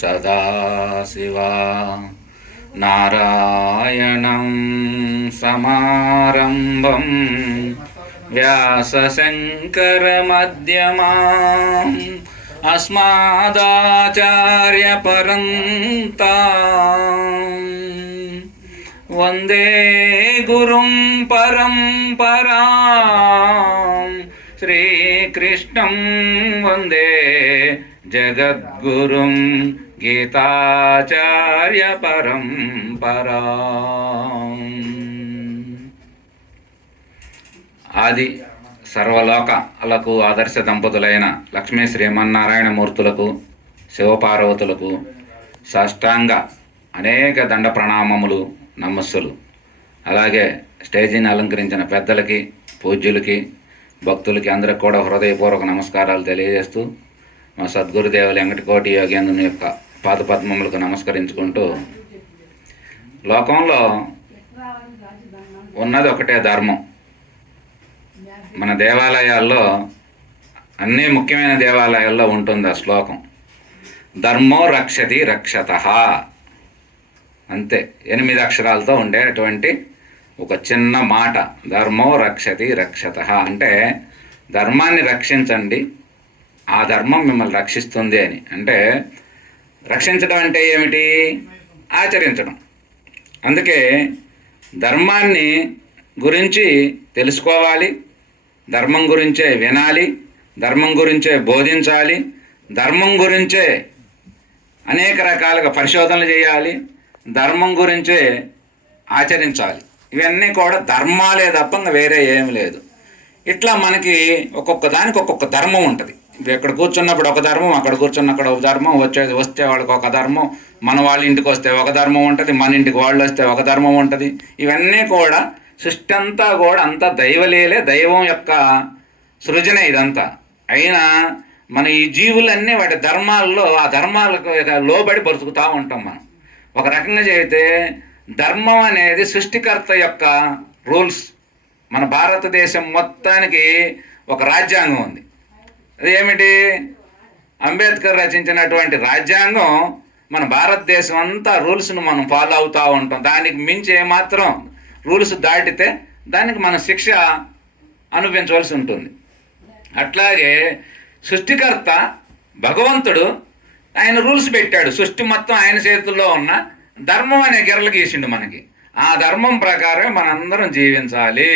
సదాశివా నారాయణం సమారంభం వ్యాసశంకరమధ్యమాం అస్మదాచార్యపరంతాం వందే గురుం పరంపరాం శ్రీకృష్ణం వందే జగద్గురుం గీతాచార్య పరంపరాం. ఆది సర్వలోకాలకు ఆదర్శ దంపతులైన లక్ష్మీ శ్రీమన్నారాయణ మూర్తులకు శివపార్వతులకు సాష్టాంగ అనేక దండ ప్రణామములు నమస్సులు. అలాగే స్టేజీని అలంకరించిన పెద్దలకి, పూజ్యులకి, భక్తులకి అందరికి కూడా హృదయపూర్వక నమస్కారాలు తెలియజేస్తూ మా సద్గురుదేవులు వెంకటకోటి యోగేంద్రుని యొక్క పాదపద్మములకు నమస్కరించుకుంటూ, లోకంలో ఉన్నది ఒకటే ధర్మం. మన దేవాలయాల్లో, అన్ని ముఖ్యమైన దేవాలయాల్లో ఉంటుంది ఆ శ్లోకం, ధర్మో రక్షతి రక్షతః. అంతే, 8 అక్షరాలతో ఉండేటువంటి ఒక చిన్న మాట, ధర్మో రక్షతి రక్షతః. అంటే ధర్మాన్ని రక్షించండి, ఆ ధర్మం మిమ్మల్ని రక్షిస్తుంది అని. అంటే రక్షించడం అంటే ఏమిటి? ఆచరించడం. అందుకే ధర్మాన్ని గురించి తెలుసుకోవాలి, ధర్మం గురించే వినాలి, ధర్మం గురించే బోధించాలి, ధర్మం గురించే అనేక రకాలుగా పరిశోధనలు చేయాలి, ధర్మం గురించే ఆచరించాలి. ఇవన్నీ కూడా ధర్మాలే తప్ప వేరే ఏమి లేదు. ఇట్లా మనకి ఒక్కొక్క దానికి ఒక్కొక్క ధర్మం ఉంటుంది. ఇక్కడ కూర్చున్నప్పుడు ఒక ధర్మం, అక్కడ కూర్చున్నక్కడ ఒక ధర్మం, వస్తే వాళ్ళకి ఒక ధర్మం, మన వాళ్ళ ఇంటికి వస్తే ఒక ధర్మం ఉంటుంది, మన ఇంటికి వాళ్ళు వస్తే ఒక ధర్మం ఉంటుంది. ఇవన్నీ కూడా సృష్టి అంతా కూడా అంతా దైవలీలే, దైవం యొక్క సృజన ఇదంతా. అయినా మన ఈ జీవులన్నీ వాటి ధర్మాల్లో, ఆ ధర్మాలకు లోబడి బ్రతుకుతూ ఉంటాం మనం. ఒక రకంగా చేస్తే ధర్మం అనేది సృష్టికర్త యొక్క రూల్స్. మన భారతదేశం మొత్తానికి ఒక రాజ్యాంగం ఉంది. అదేమిటి? అంబేద్కర్ రచించినటువంటి రాజ్యాంగం. మన భారతదేశం అంతా రూల్స్ను మనం ఫాలో అవుతూ ఉంటాం. దానికి మించి ఏమాత్రం రూల్స్ దాటితే దానికి మనం శిక్ష అనుభవించవలసి ఉంటుంది. అట్లాగే సృష్టికర్త భగవంతుడు ఆయన రూల్స్ పెట్టాడు. సృష్టి మొత్తం ఆయన చేతుల్లో ఉన్న ధర్మం అనే గిరలు గీసిండు మనకి. ఆ ధర్మం ప్రకారం మనందరం జీవించాలి.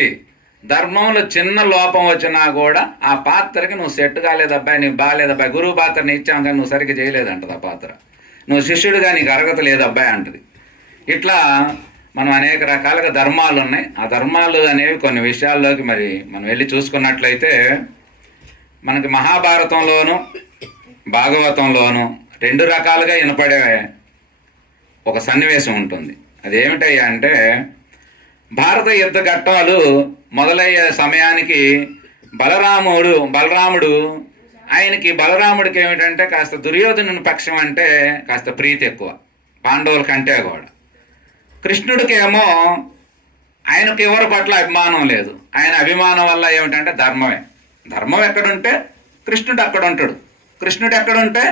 ధర్మంలో చిన్న లోపం వచ్చినా కూడా ఆ పాత్రకి నువ్వు సెట్ కాలేదబ్బాయి, నీకు బాగాలేదబ్బాయి, గురువు పాత్రని ఇచ్చాం కానీ నువ్వు సరిగ్గా చేయలేదంటది ఆ పాత్ర, నువ్వు శిష్యుడిగా నీకు అర్హత లేదబ్బాయి అంటది. ఇట్లా మనం అనేక రకాలుగా ధర్మాలు ఉన్నాయి. ఆ ధర్మాలు అనేవి కొన్ని విషయాల్లోకి మరి మనం వెళ్ళి చూసుకున్నట్లయితే మనకి మహాభారతంలోను భాగవతంలోను 2 రకాలుగా వినపడే ఒక సన్నివేశం ఉంటుంది. అదేమిటయ్యా అంటే, భారత యుద్ధ ఘట్టాలు మొదలయ్యే సమయానికి బలరాముడు బలరాముడికి ఏమిటంటే కాస్త దుర్యోధనుని పక్షం అంటే కాస్త ప్రీతి ఎక్కువ, పాండవుల కంటే కూడా. కృష్ణుడికేమో ఆయనకు ఎవరి పట్ల అభిమానం లేదు. ఆయన అభిమానం వల్ల ఏమిటంటే ధర్మమే. ధర్మం ఎక్కడుంటే కృష్ణుడు అక్కడ ఉంటాడు, కృష్ణుడు ఎక్కడుంటే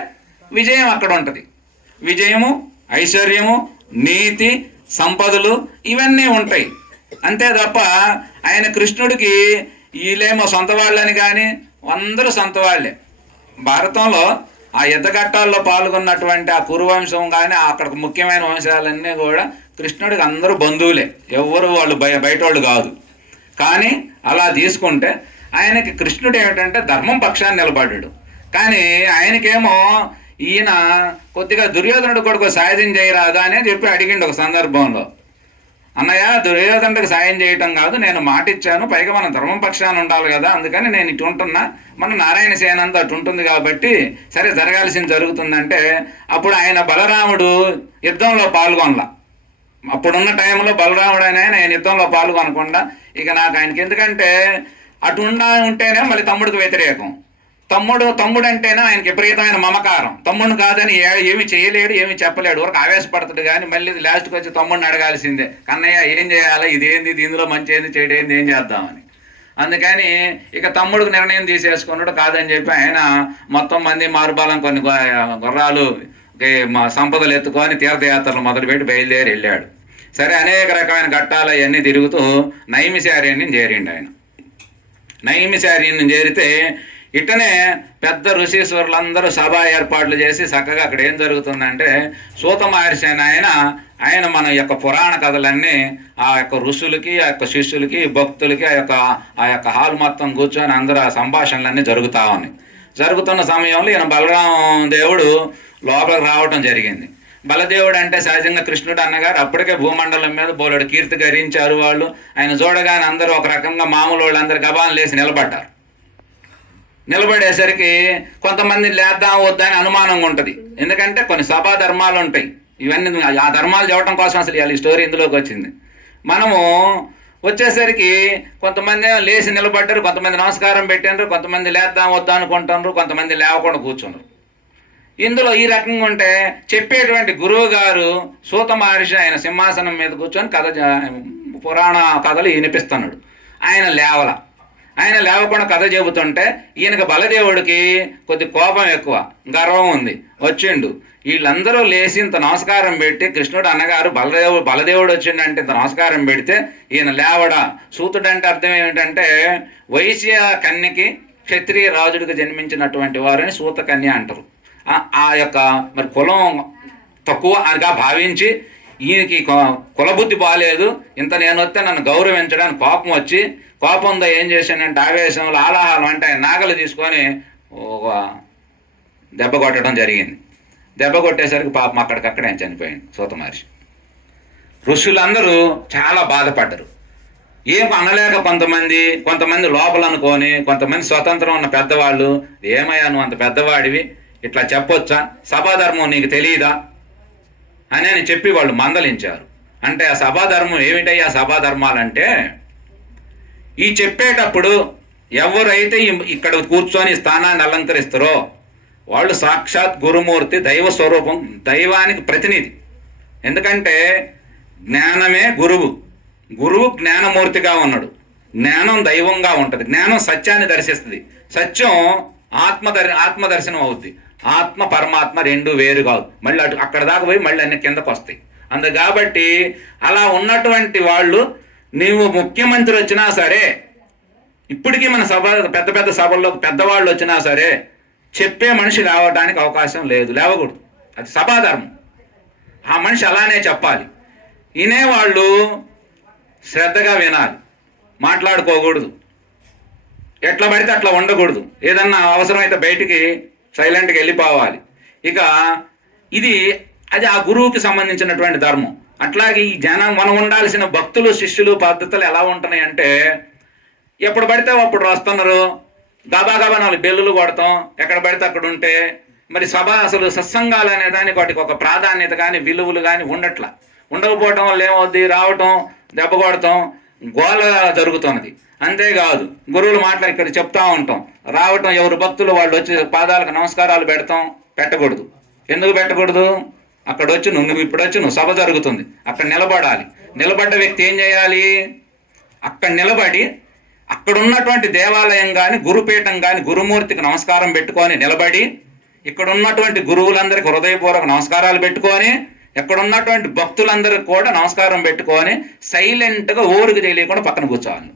విజయం అక్కడ ఉంటుంది. విజయము, ఐశ్వర్యము, నీతి, సంపదలు ఇవన్నీ ఉంటాయి. అంతే తప్ప ఆయన కృష్ణుడికి వీళ్ళేమో సొంత వాళ్ళని కానీ అందరూ సొంత వాళ్ళే. భారతంలో ఆ యుద్ధ ఘట్టాల్లో పాల్గొన్నటువంటి ఆ కురువంశం కానీ అక్కడ ముఖ్యమైన వంశాలన్నీ కూడా కృష్ణుడికి అందరూ బంధువులే, ఎవ్వరు వాళ్ళు బయట వాళ్ళు కాదు. కానీ అలా తీసుకుంటే ఆయనకి కృష్ణుడు ఏమిటంటే ధర్మం పక్షాన్ని నిలబడ్డాడు. కానీ ఆయనకేమో ఈయన కొద్దిగా దుర్యోధనుడు కొడుకు సాయం చేయరాదా అని చెప్పి అడిగిండు ఒక సందర్భంలో. అన్నయ్య, దుర్యోధనుడికి సాయం చేయటం కాదు, నేను మాట ఇచ్చాను, పైగా మనం ధర్మం పక్షాన్ని ఉండాలి కదా, అందుకని నేను ఇటు ఉంటున్నా, మన నారాయణ సేన అంతా అటు ఉంటుంది కాబట్టి సరే జరగాల్సింది జరుగుతుందంటే అప్పుడు ఆయన బలరాముడు యుద్ధంలో పాల్గొనలా. అప్పుడున్న టైంలో బలరాముడు ఆయన యుద్ధంలో పాల్గొనకుండా ఇక నాకు ఆయనకి, ఎందుకంటే అటు ఉంటేనే మళ్ళీ తమ్ముడికి వ్యతిరేకం, తమ్ముడు అంటేనే ఆయనకి విపరీతమైన మమకారం. తమ్ముడు కాదని ఏమి చేయలేడు, ఏమి చెప్పలేడు, వరకు ఆవేశపడతాడు. కానీ మళ్ళీ లాస్ట్కి వచ్చి తమ్ముడిని అడగాల్సిందే, కన్నయ్య ఏం చేయాలి, ఇదేంది, ఇందులో మంచి ఏంది చెడు ఏంది, ఏం చేద్దామని. అందుకని ఇక తమ్ముడికి నిర్ణయం తీసేసుకున్నాడు. కాదని చెప్పి ఆయన మొత్తం మంది మారుబలం కొన్ని గుర్రాలు మా సంపదలు ఎత్తుకొని తీర్థయాత్రలు మొదలుపెట్టి బయలుదేరి వెళ్ళాడు. సరే, అనేక రకమైన ఘట్టాలు అవన్నీ తిరుగుతూ నైమిశారణ్యం చేరిండు ఆయన. నైమిశారణ్యం చేరితే ఇట్టనే పెద్ద ఋషీశ్వరులందరూ సభా ఏర్పాట్లు చేసి చక్కగా అక్కడ ఏం జరుగుతుందంటే, సూత మహర్షి ఆయన మన యొక్క పురాణ కథలన్నీ ఆ యొక్క ఋషులకి, ఆ యొక్క శిష్యులకి, భక్తులకి ఆ యొక్క హాల్ మొత్తం కూర్చొని అందరూ ఆ సంభాషణలన్నీ జరుగుతూ ఉన్నాయి. జరుగుతున్న సమయంలో ఈయన బలరామ దేవుడు లోపలికి రావటం జరిగింది. బలదేవుడు అంటే సహజంగా కృష్ణుడు అన్నగారు అప్పటికే భూమండలం మీద బోలెడు కీర్తి గరించారు. వాళ్ళు ఆయన చూడగానే అందరూ ఒక రకంగా మామూలు వాళ్ళందరూ గబాన్ లేసి నిలబడ్డారు. నిలబడేసరికి కొంతమంది లేద్దాం వద్దా అని అనుమానంగా ఉంటుంది. ఎందుకంటే కొన్ని సభా ధర్మాలు ఉంటాయి. ఇవన్నీ ఆ ధర్మాలు చెప్పడం కోసం అసలు ఈ స్టోరీ ఇందులోకి వచ్చింది. మనము వచ్చేసరికి కొంతమంది లేచి నిలబడ్డారు, కొంతమంది నమస్కారం పెట్టినారు, కొంతమంది లేద్దాం వద్దా అనుకుంటున్నారు, కొంతమంది లేవకుండా కూర్చున్నారు. ఇందులో ఈ రకంగా ఉంటే చెప్పేటువంటి గురువు గారు సూత మహర్షి ఆయన సింహాసనం మీద కూర్చొని పురాణ కథలు వినిపిస్తున్నాడు. ఆయన లేవకుండా కథ చెబుతుంటే ఈయనకి బలదేవుడికి కొద్ది కోపం ఎక్కువ, గర్వం ఉంది. వచ్చిండు, వీళ్ళందరూ లేచి ఇంత నమస్కారం పెట్టి కృష్ణుడు అన్నగారు బలదేవుడు వచ్చిండంటే ఇంత నమస్కారం పెడితే ఈయన లేవడా? సూతుడు అంటే అర్థం ఏమిటంటే వైశ్య కన్యకి క్షత్రియ రాజుడికి జన్మించినటువంటి వారిని సూత కన్య అంటారు. ఆ యొక్క మరి కులం తక్కువ అనిగా భావించి ఈయనకి కులబుద్ధి బాగాలేదు, ఇంత నేను వస్తే నన్ను గౌరవించడానికి కోపంతో ఏం చేశానంటే ఆవేశంలో ఆలాహలం అంటే ఆయన నాగలు తీసుకొని ఒక దెబ్బ కొట్టడం జరిగింది. దెబ్బ కొట్టేసరికి పాపం అక్కడికక్కడ ఆయన చనిపోయింది సూత మహర్షి. ఋషులందరూ చాలా బాధపడ్డారు. ఏం అనలేక కొంతమంది లోపల అనుకొని, కొంతమంది స్వతంత్రం ఉన్న పెద్దవాళ్ళు, ఏమయ్యా నువ్వు అంత పెద్దవాడివి ఇట్లా చెప్పొచ్చా, సభాధర్మం నీకు తెలియదా అని చెప్పి వాళ్ళు మందలించారు. అంటే ఆ సభాధర్మం ఏమిటయ్యా? సభాధర్మాలంటే ఈ చెప్పేటప్పుడు ఎవరైతే ఇక్కడ కూర్చొని స్థానాన్ని అలంకరిస్తారో వాళ్ళు సాక్షాత్ గురుమూర్తి, దైవ స్వరూపం, దైవానికి ప్రతినిధి. ఎందుకంటే జ్ఞానమే గురువు జ్ఞానమూర్తిగా ఉన్నాడు. జ్ఞానం దైవంగా ఉంటుంది. జ్ఞానం సత్యాన్ని దర్శిస్తుంది. సత్యం ఆత్మదర్శనం అవుద్ది. ఆత్మ పరమాత్మ రెండు వేరు కాదు. మళ్ళీ అక్కడ దాకా పోయి మళ్ళీ అన్ని కిందకు వస్తాయి. కాబట్టి అలా ఉన్నటువంటి వాళ్ళు, నీవు ముఖ్యమంత్రి వచ్చినా సరే, ఇప్పటికీ మన పెద్ద పెద్ద సభల్లోకి పెద్దవాళ్ళు వచ్చినా సరే చెప్పే మనిషి లేవడానికి అవకాశం లేదు, లేవకూడదు. అది సభాధర్మం. ఆ మనిషి అలానే చెప్పాలి. వినేవాళ్ళు శ్రద్ధగా వినాలి, మాట్లాడుకోకూడదు, ఎట్లా పడితే అట్లా ఉండకూడదు. ఏదన్నా అవసరమైతే బయటికి సైలెంట్గా వెళ్ళిపోవాలి. ఇక అది ఆ గురువుకి సంబంధించినటువంటి ధర్మం. అట్లాగే ఈ మనం ఉండాల్సిన భక్తులు, శిష్యులు పద్ధతులు ఎలా ఉంటున్నాయి అంటే, ఎప్పుడు పడితే అప్పుడు వస్తున్నారు, గబా నాలుగు బెల్లులు కొడతాం, ఎక్కడ పడితే అక్కడ ఉంటే. మరి సభ అసలు సత్సంగాలు అనే దానికి వాటికి ఒక ప్రాధాన్యత కానీ విలువలు కానీ ఉండకపోవటం వల్ల ఏమవుద్ది, రావటం, దెబ్బ కొడతాం, గోల జరుగుతున్నది. అంతేకాదు గురువులు ఇక్కడ చెప్తా ఉంటాం, రావటం, ఎవరు భక్తులు వాళ్ళు వచ్చి పాదాలకు నమస్కారాలు పెట్టకూడదు. ఎందుకు పెట్టకూడదు? అక్కడ వచ్చి నువ్వు సభ జరుగుతుంది, అక్కడ నిలబడాలి. నిలబడ్డ వ్యక్తి ఏం చేయాలి? అక్కడ నిలబడి అక్కడ ఉన్నటువంటి దేవాలయం కానీ, గురుపీఠం కానీ, గురుమూర్తికి నమస్కారం పెట్టుకొని నిలబడి, ఇక్కడ ఉన్నటువంటి గురువులందరికీ హృదయపూర్వక నమస్కారాలు పెట్టుకొని, ఎక్కడ ఉన్నటువంటి భక్తులందరికీ కూడా నమస్కారం పెట్టుకొని సైలెంట్గా ఊరికి తెలియకుండా పక్కన కూర్చోవాలి.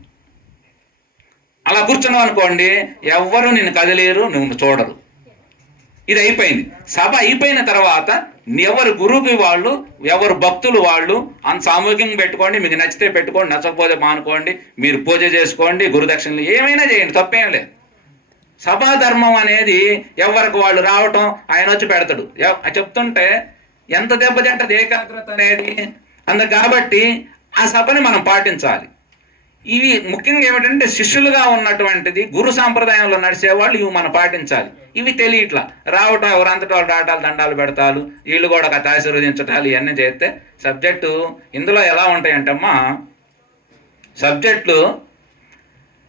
అలా కూర్చున్నావు అనుకోండి, ఎవ్వరూ నిన్ను కదిలేరు, నువ్వు చూడరు. ఇది అయిపోయింది. సభ అయిపోయిన తర్వాత ఎవరు గురువుకి వాళ్ళు, ఎవరు భక్తులు వాళ్ళు అంత సామూహికంగా పెట్టుకోండి. మీకు నచ్చితే పెట్టుకోండి, నచ్చకపోతే మానుకోండి. మీరు పూజ చేసుకోండి, గురుదక్షిణలు ఏమైనా చేయండి, తప్పేం లేదు. సభాధర్మం అనేది ఎవరికి వాళ్ళు రావటం, ఆయన వచ్చి పెడతాడు. చెప్తుంటే ఎంత దెబ్బతింటది ఏకాగ్రత అనేది. కాబట్టి ఆ సభని మనం పాటించాలి. ఇవి ముఖ్యంగా ఏమిటంటే శిష్యులుగా ఉన్నటువంటిది, గురు సాంప్రదాయంలో నడిచేవాళ్ళు ఇవి మనం పాటించాలి. ఇవి తెలియట్లా, రావటం, ఎవరంతటి వాళ్ళు రావటాలు, దండాలు పెడతాలు, వీళ్ళు కూడా కథ ఆశీర్వదించటాలు, ఇవన్నీ చేస్తే సబ్జెక్టు ఇందులో ఎలా ఉంటాయంటమ్మా, సబ్జెక్టులు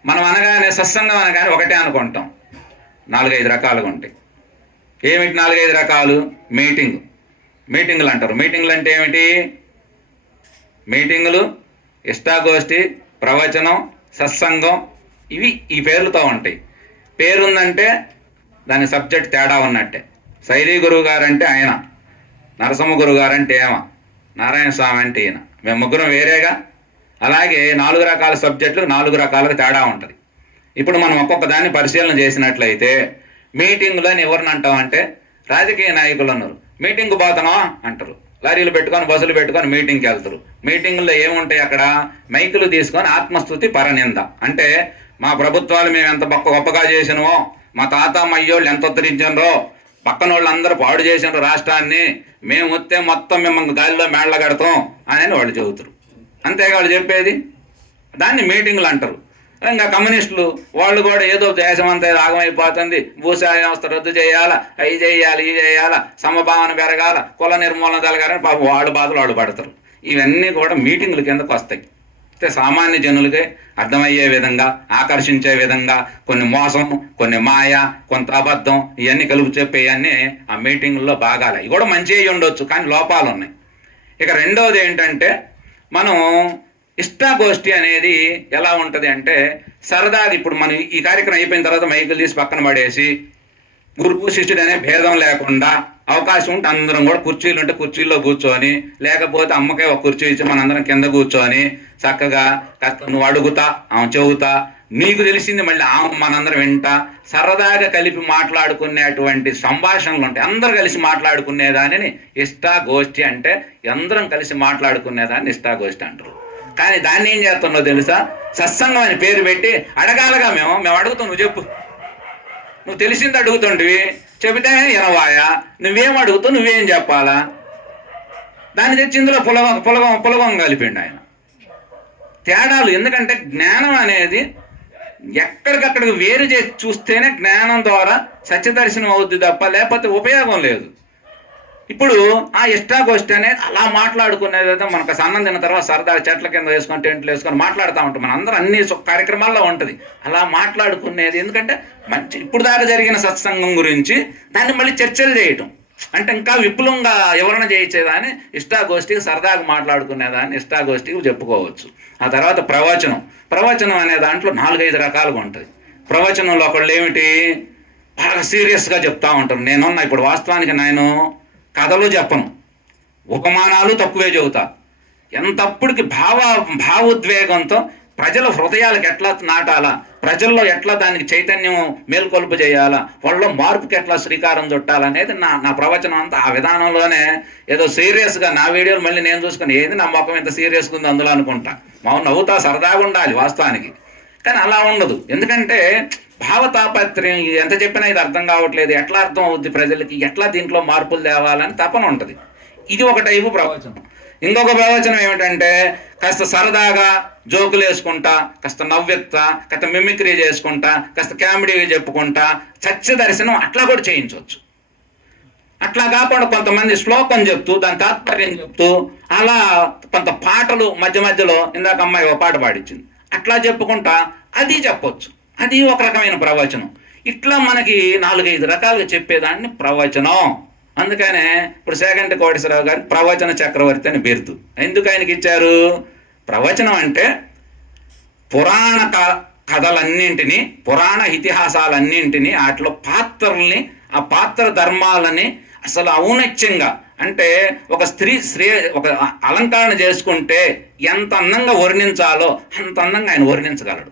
మనం అనగానే సత్సంగం అనగానే ఒకటే అనుకుంటాం. 4-5 రకాలుగా ఉంటాయి. ఏమిటి 4-5 రకాలు? మీటింగులు అంటారు. మీటింగులు అంటే ఏమిటి? మీటింగులు, ఇష్టాగోష్ఠి, ప్రవచనం, సత్సంగం, ఇవి ఈ పేర్లతో ఉంటాయి. పేరుందంటే దాని సబ్జెక్ట్ తేడా ఉన్నట్టే. సైరీ గురువు గారు అంటే ఆయన నరసింహ గురువు గారు అంటే ఏమ, నారాయణ స్వామి అంటే ఈయన, మేము ముగ్గురం వేరేగా. అలాగే 4 రకాల సబ్జెక్టులు 4 రకాలుగా తేడా ఉంటుంది. ఇప్పుడు మనం ఒక్కొక్క దాన్ని పరిశీలన చేసినట్లయితే మీటింగులని ఎవరిని అంటామంటే రాజకీయ నాయకులు అన్నారు. మీటింగ్కి పోతున్నావా అంటారు, లారీలు పెట్టుకొని బస్సులు పెట్టుకొని మీటింగ్కి వెళ్తారు. మీటింగుల్లో ఏముంటాయి అక్కడ? మైకులు తీసుకొని ఆత్మస్తుతి పరనింద. అంటే మా ప్రభుత్వాలు మేము ఎంత గొప్పగా చేసినవో, మా తాత అయ్యోళ్ళు ఎంత ఉద్ధరించారో, పక్కన వాళ్ళు అందరూ పాడు చేసినారు రాష్ట్రాన్ని, మేము వస్తే మొత్తం మిమ్మల్ని గాలిలో మేళ్ళ కడతాం అని వాళ్ళు చెబుతారు. అంతేగా వాళ్ళు చెప్పేది. దాన్ని మీటింగులు అంటారు. ఇంకా కమ్యూనిస్టులు వాళ్ళు కూడా ఏదో దేశం అంతా ఆగమైపోతుంది, భూసాయ వ్యవస్థ రద్దు చేయాలా, అవి చేయాలి, ఇవి చేయాలా, సమభావన పెరగాల, కుల నిర్మూలన జరగాలని పాపం వాడు బాధలు వాడు పడతారు. ఇవన్నీ కూడా మీటింగుల కిందకు వస్తాయి. అయితే సామాన్య జనులకి అర్థమయ్యే విధంగా, ఆకర్షించే విధంగా కొన్ని మోసం, కొన్ని మాయ, కొంత అబద్ధం, ఇవన్నీ కలుపు చెప్పేవన్నీ ఆ మీటింగుల్లో భాగాలు. ఇవి కూడా మంచి అయ్యి ఉండొచ్చు, కానీ లోపాలు ఉన్నాయి. ఇక రెండవది ఏంటంటే, మనం ఇష్టాగోష్ఠి అనేది ఎలా ఉంటుంది అంటే సరదాగా, ఇప్పుడు మనం ఈ కార్యక్రమం అయిపోయిన తర్వాత మైకులు తీసి పక్కన పడేసి గురువు శిష్యుడు అనే భేదం లేకుండా అవకాశం ఉంటే అందరం కూడా కుర్చీలు ఉంటే కుర్చీల్లో కూర్చొని, లేకపోతే అమ్మకే ఒక కుర్చీ ఇచ్చి మనందరం కింద కూర్చొని చక్కగా నువ్వు అడుగుతా ఆమె చెబుతా, నీకు తెలిసింది మళ్ళీ ఆమె మనందరం వింటా, సరదాగా కలిపి మాట్లాడుకునేటువంటి సంభాషణలు ఉంటాయి. అందరూ కలిసి మాట్లాడుకునేదానిని ఇష్టాగోష్ఠి అంటే, అందరం కలిసి మాట్లాడుకునేదాన్ని ఇష్టాగోష్ఠి అంటారు. కానీ దాన్ని ఏం చేస్తున్నావు తెలుసా? సత్సంగం అని పేరు పెట్టి అడగాలగా. మేము అడుగుతాం, నువ్వు చెప్పు, నువ్వు తెలిసింది అడుగుతుంటివి, చెబితే ఎనవాయా, నువ్వేం అడుగుతావు, నువ్వేం చెప్పాలా? దాన్ని తెచ్చి ఇందులో పులగం కలిపిండు ఆయన. తేడాలు. ఎందుకంటే జ్ఞానం అనేది ఎక్కడికక్కడికి వేరు చేసి చూస్తేనే జ్ఞానం ద్వారా సత్యదర్శనం అవుద్ది తప్ప లేకపోతే ఉపయోగం లేదు. ఇప్పుడు ఆ ఇష్టాగోష్ఠి అనేది అలా మాట్లాడుకునేది, మనకు అన్నం తిన్న తర్వాత సరదాగా చెట్ల కింద వేసుకొని టెంట్లు వేసుకొని మాట్లాడుతూ ఉంటాం. మన అందరూ అన్ని కార్యక్రమాల్లో ఉంటుంది అలా మాట్లాడుకునేది. ఎందుకంటే మంచి ఇప్పుడు దాకా జరిగిన సత్సంగం గురించి దాన్ని మళ్ళీ చర్చలు చేయటం అంటే ఇంకా విపులంగా వివరణ చేయించేదాన్ని ఇష్టాగోష్ఠికి, సరదాగా మాట్లాడుకునేదాన్ని ఇష్టాగోష్ఠికి చెప్పుకోవచ్చు. ఆ తర్వాత ప్రవచనం అనే దాంట్లో 4-5 రకాలుగా ఉంటుంది. ప్రవచనంలో ఒకళ్ళు ఏమిటి, బాగా సీరియస్గా చెప్తా ఉంటారు. నేనున్నా ఇప్పుడు వాస్తవానికి నేను కథలు చెప్పను, ఉపమానాలు తక్కువే చెబుతా. ఎంతప్పటికి భావోద్వేగంతో ప్రజల హృదయాలకు ఎట్లా నాటాలా, ప్రజల్లో ఎట్లా దానికి చైతన్యం మేల్కొల్పు చేయాలా, వాళ్ళలో మార్పుకి ఎట్లా శ్రీకారం చుట్టాలనేది నా ప్రవచనం అంతా ఆ విధానంలోనే. ఏదో సీరియస్గా నా వీడియోలు మళ్ళీ నేను చూసుకుని ఏది నా ముఖం ఎంత సీరియస్గా ఉంది అందులో అనుకుంటా. మామూలు నవ్వుతా, సరదాగా ఉండాలి వాస్తవానికి. కానీ అలా ఉండదు. ఎందుకంటే భావతాపత్రయం ఎంత చెప్పినా ఇది అర్థం కావట్లేదు, ఎట్లా అర్థం అవుద్ది ప్రజలకి, ఎట్లా దీంట్లో మార్పులు తేవాలని తపన ఉంటుంది. ఇది ఒక టైపు ప్రవచనం. ఇంకొక ప్రవచనం ఏమిటంటే కాస్త సరదాగా జోకులు వేసుకుంటా, కాస్త నవ్వెత్తా, కాస్త మిమిక్రీ చేసుకుంటా, కాస్త కామెడీ చెప్పుకుంటా సత్య దర్శనం అట్లా కూడా చేయించవచ్చు. అట్లా కాకుండా కొంతమంది శ్లోకం చెప్తూ దాని తాత్పర్యం చెప్తూ అలా కొంత పాటలు మధ్యలో ఇందాక అమ్మాయి ఒక పాట పాడించింది అట్లా చెప్పుకుంటా అది చెప్పొచ్చు. అది ఒక రకమైన ప్రవచనం. ఇట్లా మనకి 4-5 రకాలుగా చెప్పేదాన్ని ప్రవచనం. అందుకనే ఇప్పుడు సేగంటి కోటేశ్వరరావు గారికి ప్రవచన చక్రవర్తి అని బిరుదు ఎందుకు ఆయనకి ఇచ్చారు? ప్రవచనం అంటే పురాణ కథలన్నింటినీ, పురాణ ఇతిహాసాలన్నింటినీ, వాటిలో పాత్రల్ని, ఆ పాత్ర ధర్మాలని అసలు ఔన్నత్యంగా, అంటే ఒక స్త్రీ ఒక అలంకరణ చేసుకుంటే ఎంత అందంగా వర్ణించాలో అంత అందంగా ఆయన వర్ణించగలడు.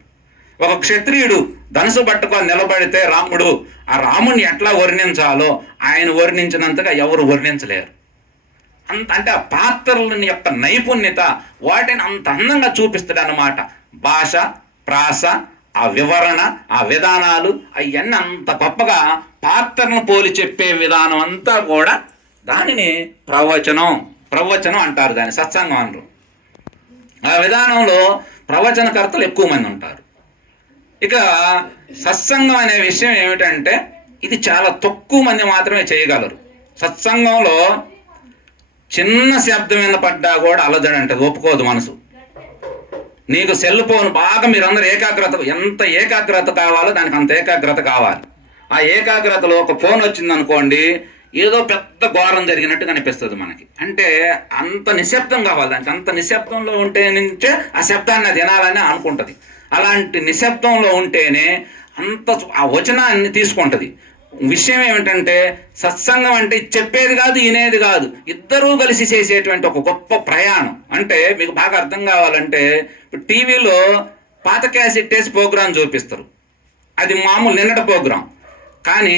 ఒక క్షత్రియుడు ధనుసు పట్టుకొని నిలబడితే రాముడు ఆ రాముడిని ఎట్లా వర్ణించాలో ఆయన వర్ణించినంతగా ఎవరు వర్ణించలేరు. అంటే ఆ పాత్రల యొక్క నైపుణ్యత వాటిని అంత అందంగా చూపిస్తాడు అన్నమాట. భాష, ప్రాస, ఆ వివరణ, ఆ విధానాలు అవన్నీ అంత గొప్పగా పాత్రను పోలి చెప్పే విధానం అంతా కూడా దానిని ప్రవచనం అంటారు. దాని సత్సంగం అనరు. ఆ విధానంలో ప్రవచనకర్తలు ఎక్కువ మంది ఉంటారు. ఇక సత్సంగం అనే విషయం ఏమిటంటే ఇది చాలా తక్కువ మంది మాత్రమే చేయగలరు. సత్సంగంలో చిన్న శబ్దం వినపడ్డా కూడా అలజడంటది, ఒప్పుకోదు మనసు. నీకు సెల్ ఫోన్ బాగా మీరందరూ ఎంత ఏకాగ్రత కావాలో దానికి అంత ఏకాగ్రత కావాలి. ఆ ఏకాగ్రతలో ఒక ఫోన్ వచ్చిందనుకోండి, ఏదో పెద్ద ఘోరం జరిగినట్టు కనిపిస్తుంది మనకి. అంటే అంత నిశ్శబ్దం కావాలి దానికి. అంత నిశ్శబ్దంలో ఉంటే నుంచే ఆ శబ్దాన్ని అది వినాలని అనుకుంటుంది. అలాంటి నిశ్శబ్దంలో ఉంటేనే అంత ఆ వచనాన్ని తీసుకుంటుంది. విషయం ఏమిటంటే సత్సంగం అంటే చెప్పేది కాదు, వినేది కాదు, ఇద్దరూ కలిసి చేసేటువంటి ఒక గొప్ప ప్రయాణం. అంటే మీకు బాగా అర్థం కావాలంటే టీవీలో పాత క్యాసెట్ వేసి ప్రోగ్రాం చూపిస్తారు, అది మామూలు నిన్నటి ప్రోగ్రాం. కానీ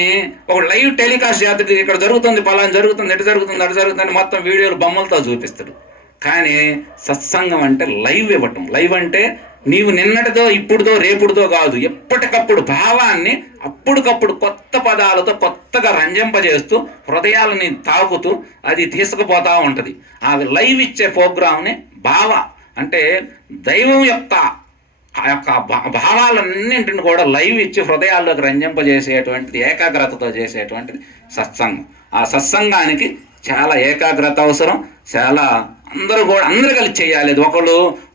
ఒక లైవ్ టెలికాస్ట్ చేస్తాడు, ఇక్కడ జరుగుతుంది, పలానా జరుగుతుంది, ఎటు జరుగుతుంది, అటు జరుగుతుంది, మొత్తం వీడియోలు బొమ్మలతో చూపిస్తాడు. కానీ సత్సంగం అంటే లైవ్ ఇవ్వటం. లైవ్ అంటే నీవు నిన్నటిదో ఇప్పుడుదో రేపుడుదో కాదు, ఎప్పటికప్పుడు భావాన్ని అప్పటికప్పుడు కొత్త పదాలతో కొత్తగా రంజింపజేస్తూ హృదయాలని తాకుతూ అది తీసుకుపోతూ ఉంటుంది. ఆ లైవ్ ఇచ్చే ప్రోగ్రాంని భావ అంటే దైవం యొక్క ఆ యొక్క భావాలన్నింటిని కూడా లైవ్ ఇచ్చి హృదయాల్లోకి రంజింపజేసేటువంటిది, ఏకాగ్రతతో చేసేటువంటిది సత్సంగం. ఆ సత్సంగానికి చాలా ఏకాగ్రత అవసరం. చాలా అందరూ కలిసి చేయాలి.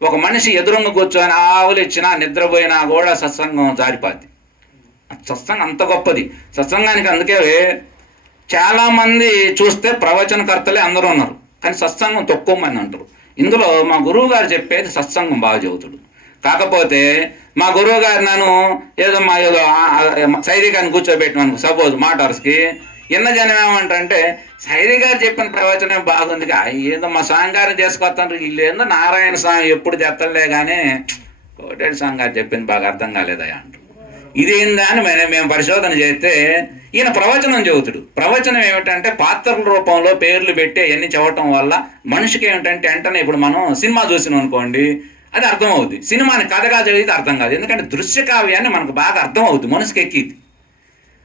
ఒక మనిషి ఎదురుంగ కూర్చొని ఆవులు ఇచ్చినా నిద్రపోయినా కూడా సత్సంగం జారిపోద్ది. సత్సంగం అంత గొప్పది. సత్సంగానికి అందుకే చాలామంది చూస్తే ప్రవచనకర్తలే అందరూ ఉన్నారు, కానీ సత్సంగం తక్కువ మంది అంటారు. ఇందులో మా గురువు గారు చెప్పేది సత్సంగం బాగా చెబుతాడు. కాకపోతే మా గురువు గారు నన్ను ఏదో సైదికాన్ని కూర్చోబెట్టినాను సపోజ్ మోటార్స్కి, ఎన్న జనం ఏమంటే సైది గారు చెప్పిన ప్రవచనం బాగుంది, ఏదో మా స్వామి గారు చేసుకొస్తాను, వీళ్ళు ఏందో నారాయణ స్వామి ఎప్పుడు చెత్తలే కానీ కోటేటి స్వామి గారు చెప్పింది బాగా అర్థం కాలేదయా అంటారు. ఇదేందా అని మేము పరిశోధన చేస్తే ఈయన ప్రవచనం చెబుతాడు. ప్రవచనం ఏమిటంటే పాత్రల రూపంలో పేర్లు పెట్టి అవన్నీ చెప్పటం వల్ల మనిషికి ఏమిటంటే వెంటనే ఇప్పుడు మనం సినిమా చూసినాం అనుకోండి, అది అర్థం అవుద్ది. సినిమాని కథగా చదివితే అర్థం కాదు, ఎందుకంటే దృశ్య కావ్యాన్ని మనకు బాగా అర్థం అవుద్ది, మనసుకి ఎక్కిది.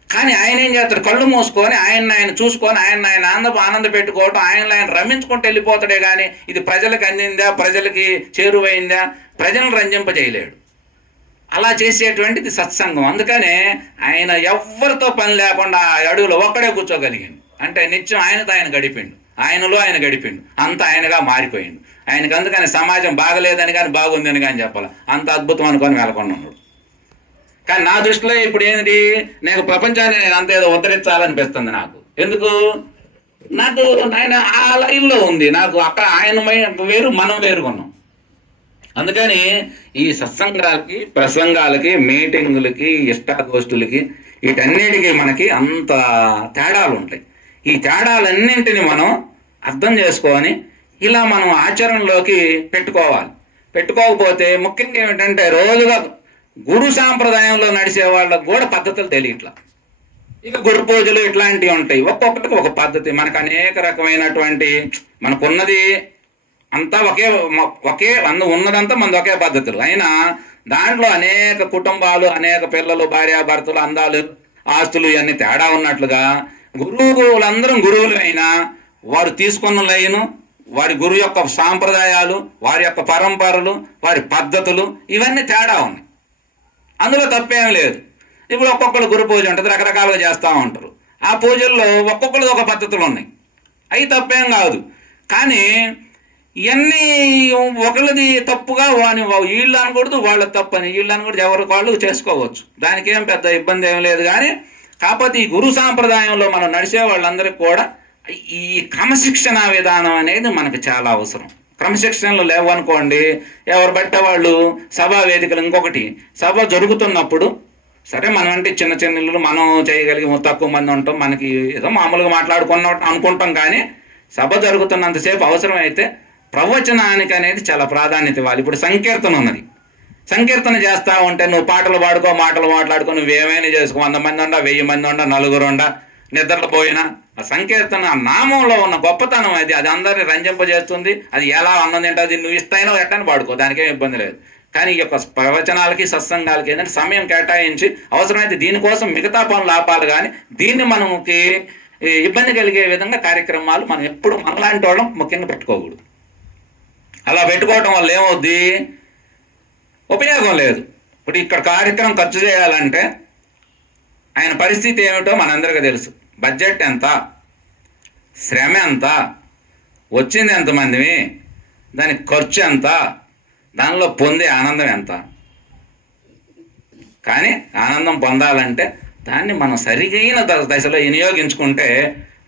కానీ ఆయన ఏం చేస్తాడు, కళ్ళు మూసుకొని ఆయన చూసుకొని ఆయన ఆనంద పెట్టుకోవటం, ఆయన రమించుకుంటూ వెళ్ళిపోతాడే కానీ ఇది ప్రజలకు అందిందా, ప్రజలకి చేరువైందా, ప్రజలను రంజింపజేయలేడు. అలా చేసేటువంటిది సత్సంగం. అందుకనే ఆయన ఎవరితో పని లేకుండా అడుగులో ఒక్కడే కూర్చోగలిగిండు. అంటే నిత్యం ఆయనతో ఆయన గడిపిండు, ఆయనలో ఆయన గడిపిండు, అంత ఆయనగా మారిపోయిండు. ఆయనకు అందుకని సమాజం బాగలేదని కానీ బాగుందని కానీ చెప్పాలి, అంత అద్భుతం అనుకొని వెళ్ళకుండా ఉన్నాడు. కానీ నా దృష్టిలో ఇప్పుడు ఏంటి, నేను ప్రపంచాన్ని నేను అంత ఏదో ఉద్ధరించాలనిపిస్తుంది నాకు. ఎందుకు, నాకు ఆయన ఆ లైన్లో ఉంది, నాకు అక్కడ ఆయన వేరు మనం వేరుగున్నాం. అందుకని ఈ సత్సంగాలకి, ప్రసంగాలకి, మీటింగులకి, ఇష్టాగోష్ఠులకి, వీటన్నిటికీ మనకి అంత తేడాలు ఉంటాయి. ఈ తేడాలన్నింటినీ మనం అర్థం చేసుకొని ఇలా మనం ఆచరణలోకి పెట్టుకోకపోతే ముఖ్యంగా ఏమిటంటే రోజుగా గురు సాంప్రదాయంలో నడిచే వాళ్ళకు కూడా పద్ధతులు తెలియట్లా. ఇక గురు పూజలు ఇట్లాంటివి ఉంటాయి, ఒక్కొక్కటికి ఒక పద్ధతి. మనకు అనేక రకమైనటువంటి మనకున్నది అంతా ఉన్నదంతా మనది ఒకే పద్ధతులు అయినా దాంట్లో అనేక కుటుంబాలు, అనేక పిల్లలు, భార్యాభర్తలు, అందాలు, ఆస్తులు ఇవన్నీ తేడా ఉన్నట్లుగా గురువులందరం గురువులు అయినా వారు తీసుకున్న లైను, వారి గురువు యొక్క సాంప్రదాయాలు, వారి యొక్క పరంపరలు, వారి పద్ధతులు ఇవన్నీ తేడా ఉన్నాయి. అందులో తప్పేం లేదు. ఇప్పుడు ఒక్కొక్కరు గురు పూజ ఉంటుంది, రకరకాలుగా చేస్తూ ఉంటారు. ఆ పూజల్లో ఒక్కొక్కరిది ఒక పద్ధతులు ఉన్నాయి, అవి తప్పేం కాదు. కానీ ఇవన్నీ ఒకరిది తప్పుగా వీళ్ళు అనకూడదు, వాళ్ళ తప్పని వీళ్ళు అనకూడదు, ఎవరికి వాళ్ళు చేసుకోవచ్చు, దానికి ఏం పెద్ద ఇబ్బంది ఏం లేదు. కానీ కాకపోతే ఈ గురు సాంప్రదాయంలో మనం నడిచే వాళ్ళందరికీ కూడా ఈ క్రమశిక్షణ విధానం అనేది మనకు చాలా అవసరం. క్రమశిక్షణలు లేవనుకోండి, ఎవరు బట్టే వాళ్ళు సభా వేదికలు, ఇంకొకటి సభ జరుగుతున్నప్పుడు సరే మనం అంటే చిన్న చిన్న ఇల్లు మనం చేయగలిగి తక్కువ మంది ఉంటాం, మనకి ఏదో మామూలుగా మాట్లాడుకున్నట్టు అనుకుంటాం. కానీ సభ జరుగుతున్నంతసేపు అవసరమైతే ప్రవచనానికి అనేది చాలా ప్రాధాన్యత ఇవ్వాలి. ఇప్పుడు సంకీర్తన ఉన్నది, సంకీర్తన చేస్తూ ఉంటే నువ్వు పాటలు పాడుకో, మాటలు మాట్లాడుకో, నువ్వేమైనా చేసుకో, 100 మంది ఉండా, 1000 మంది ఉండా, 4 ఉండా, నిద్రలు పోయినా ఆ సంకీర్తన నామంలో ఉన్న గొప్పతనం అది అందరినీ రంజింపజేస్తుంది. అది ఎలా అన్నం తింటుంది, నువ్వు ఇస్తాయినా ఎట్టని పాడుకో, దానికేం ఇబ్బంది లేదు. కానీ ఈ యొక్క ప్రవచనాలకి, సత్సంగాలకి ఏంటంటే సమయం కేటాయించి అవసరమైతే దీనికోసం మిగతా పనులు ఆపాలి. కానీ దీన్ని మనకి ఇబ్బంది కలిగే విధంగా కార్యక్రమాలు మనం ఎప్పుడు మనలాంటి వాళ్ళం ముఖ్యంగా పెట్టుకోకూడదు. అలా పెట్టుకోవటం వల్ల ఏమవుద్ది, ఉపయోగం లేదు. ఇప్పుడు ఇక్కడ కార్యక్రమం ఖర్చు చేయాలంటే ఆయన పరిస్థితి ఏమిటో మనందరికీ తెలుసు. బడ్జెట్ ఎంత, శ్రమ ఎంత, వచ్చింది ఎంతమందివి, దానికి ఖర్చు ఎంత, దానిలో పొందే ఆనందం ఎంత. కానీ ఆనందం పొందాలంటే దాన్ని మనం సరిగైన దశలో వినియోగించుకుంటే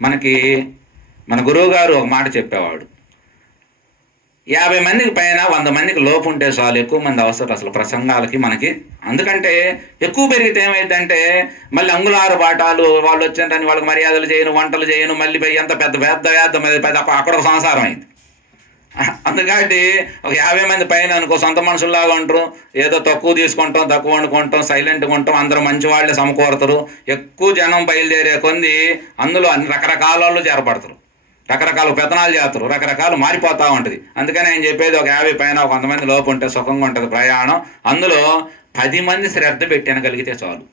మన గురువు గారు ఒక మాట చెప్పేవాడు, 50 మందికి పైన 100 మందికి లోపు ఉంటే చాలు, ఎక్కువ మంది అవసరం అసలు ప్రసంగాలకి మనకి. అందుకంటే ఎక్కువ పెరిగితే ఏమైందంటే మళ్ళీ అంగుళారు పాఠాలు, వాళ్ళు వచ్చిందని వాళ్ళకి మర్యాదలు చేయను, వంటలు చేయను, మళ్ళీ పోయి ఎంత పెద్ద పెద్ద పెద్ద అక్కడ ఒక సంసారం అయింది. అందుకని ఒక 50 మంది పైన అనుకో, సొంత మనుషుల్లాగా ఉంటారు, ఏదో తక్కువ తీసుకుంటాం, తక్కువ వండుకుంటాం, సైలెంట్గా ఉంటాం, అందరూ మంచి వాళ్ళే సమకూరతారు. ఎక్కువ జనం బయలుదేరే కొంది అందులో అన్ని రకరకాల వాళ్ళు చేరపడతారు, రకరకాల పెత్తనాలు చేస్తారు, రకరకాలు మారిపోతూ ఉంటుంది. అందుకని ఆయన చెప్పేది ఒక 50 పైన 100 మంది లోపు ఉంటే సుఖంగా ఉంటుంది ప్రయాణం. అందులో 10 మంది శ్రద్ధ పెట్టి అనగలిగితే చాలు.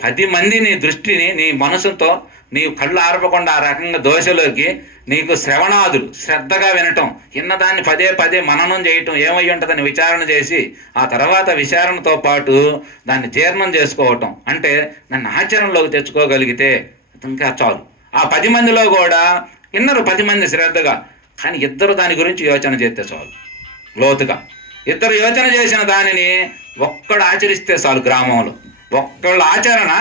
10 మంది నీ దృష్టిని నీ మనసుతో నీ కళ్ళు ఆరపకుండా ఆ రకంగా దోశలోకి నీకు శ్రవణాదులు శ్రద్ధగా వినటం, విన్నదాన్ని పదే పదే మననం చేయటం, ఏమై ఉంటుందని విచారణ చేసి ఆ తర్వాత విచారణతో పాటు దాన్ని జీర్ణం చేసుకోవటం, అంటే దాన్ని ఆచరణలోకి తెచ్చుకోగలిగితే ఇంకా చాలు. ఆ 10 మందిలో కూడా విన్నరు 10 మంది శ్రద్ధగా, కానీ ఇద్దరు దాని గురించి యోచన చేస్తే చాలు లోతుగా. ఇద్దరు యోచన చేసిన దానిని ఒక్కడు ఆచరిస్తే చాలు. గ్రామంలో ఒక్కళ్ళ ఆచరణ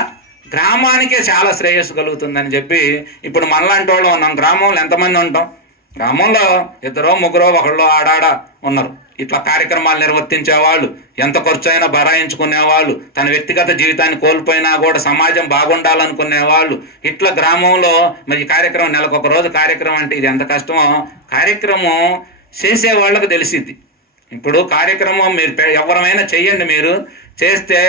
గ్రామానికే చాలా శ్రేయస్సు కలుగుతుందని చెప్పి, ఇప్పుడు మనలాంటి వాళ్ళు ఉన్నాం. గ్రామంలో ఎంతమంది ఉంటాం? గ్రామంలో 2 3 ఒకళ్ళు ఆడాడ ఉన్నారు. ఇట్లా కార్యక్రమాలు నిర్వర్తించేవాళ్ళు, ఎంత ఖర్చు అయినా బరాయించుకునేవాళ్ళు, తన వ్యక్తిగత జీవితాన్ని కోల్పోయినా కూడా సమాజం బాగుండాలనుకునేవాళ్ళు. ఇట్లా గ్రామంలో మరి కార్యక్రమం నెలకు 1 రోజు కార్యక్రమం అంటే ఇది ఎంత కష్టమో కార్యక్రమం చేసే వాళ్ళకు తెలిసిద్ది. ఇప్పుడు కార్యక్రమం మీరు ఎవరమైనా చెయ్యండి, మీరు చేస్తే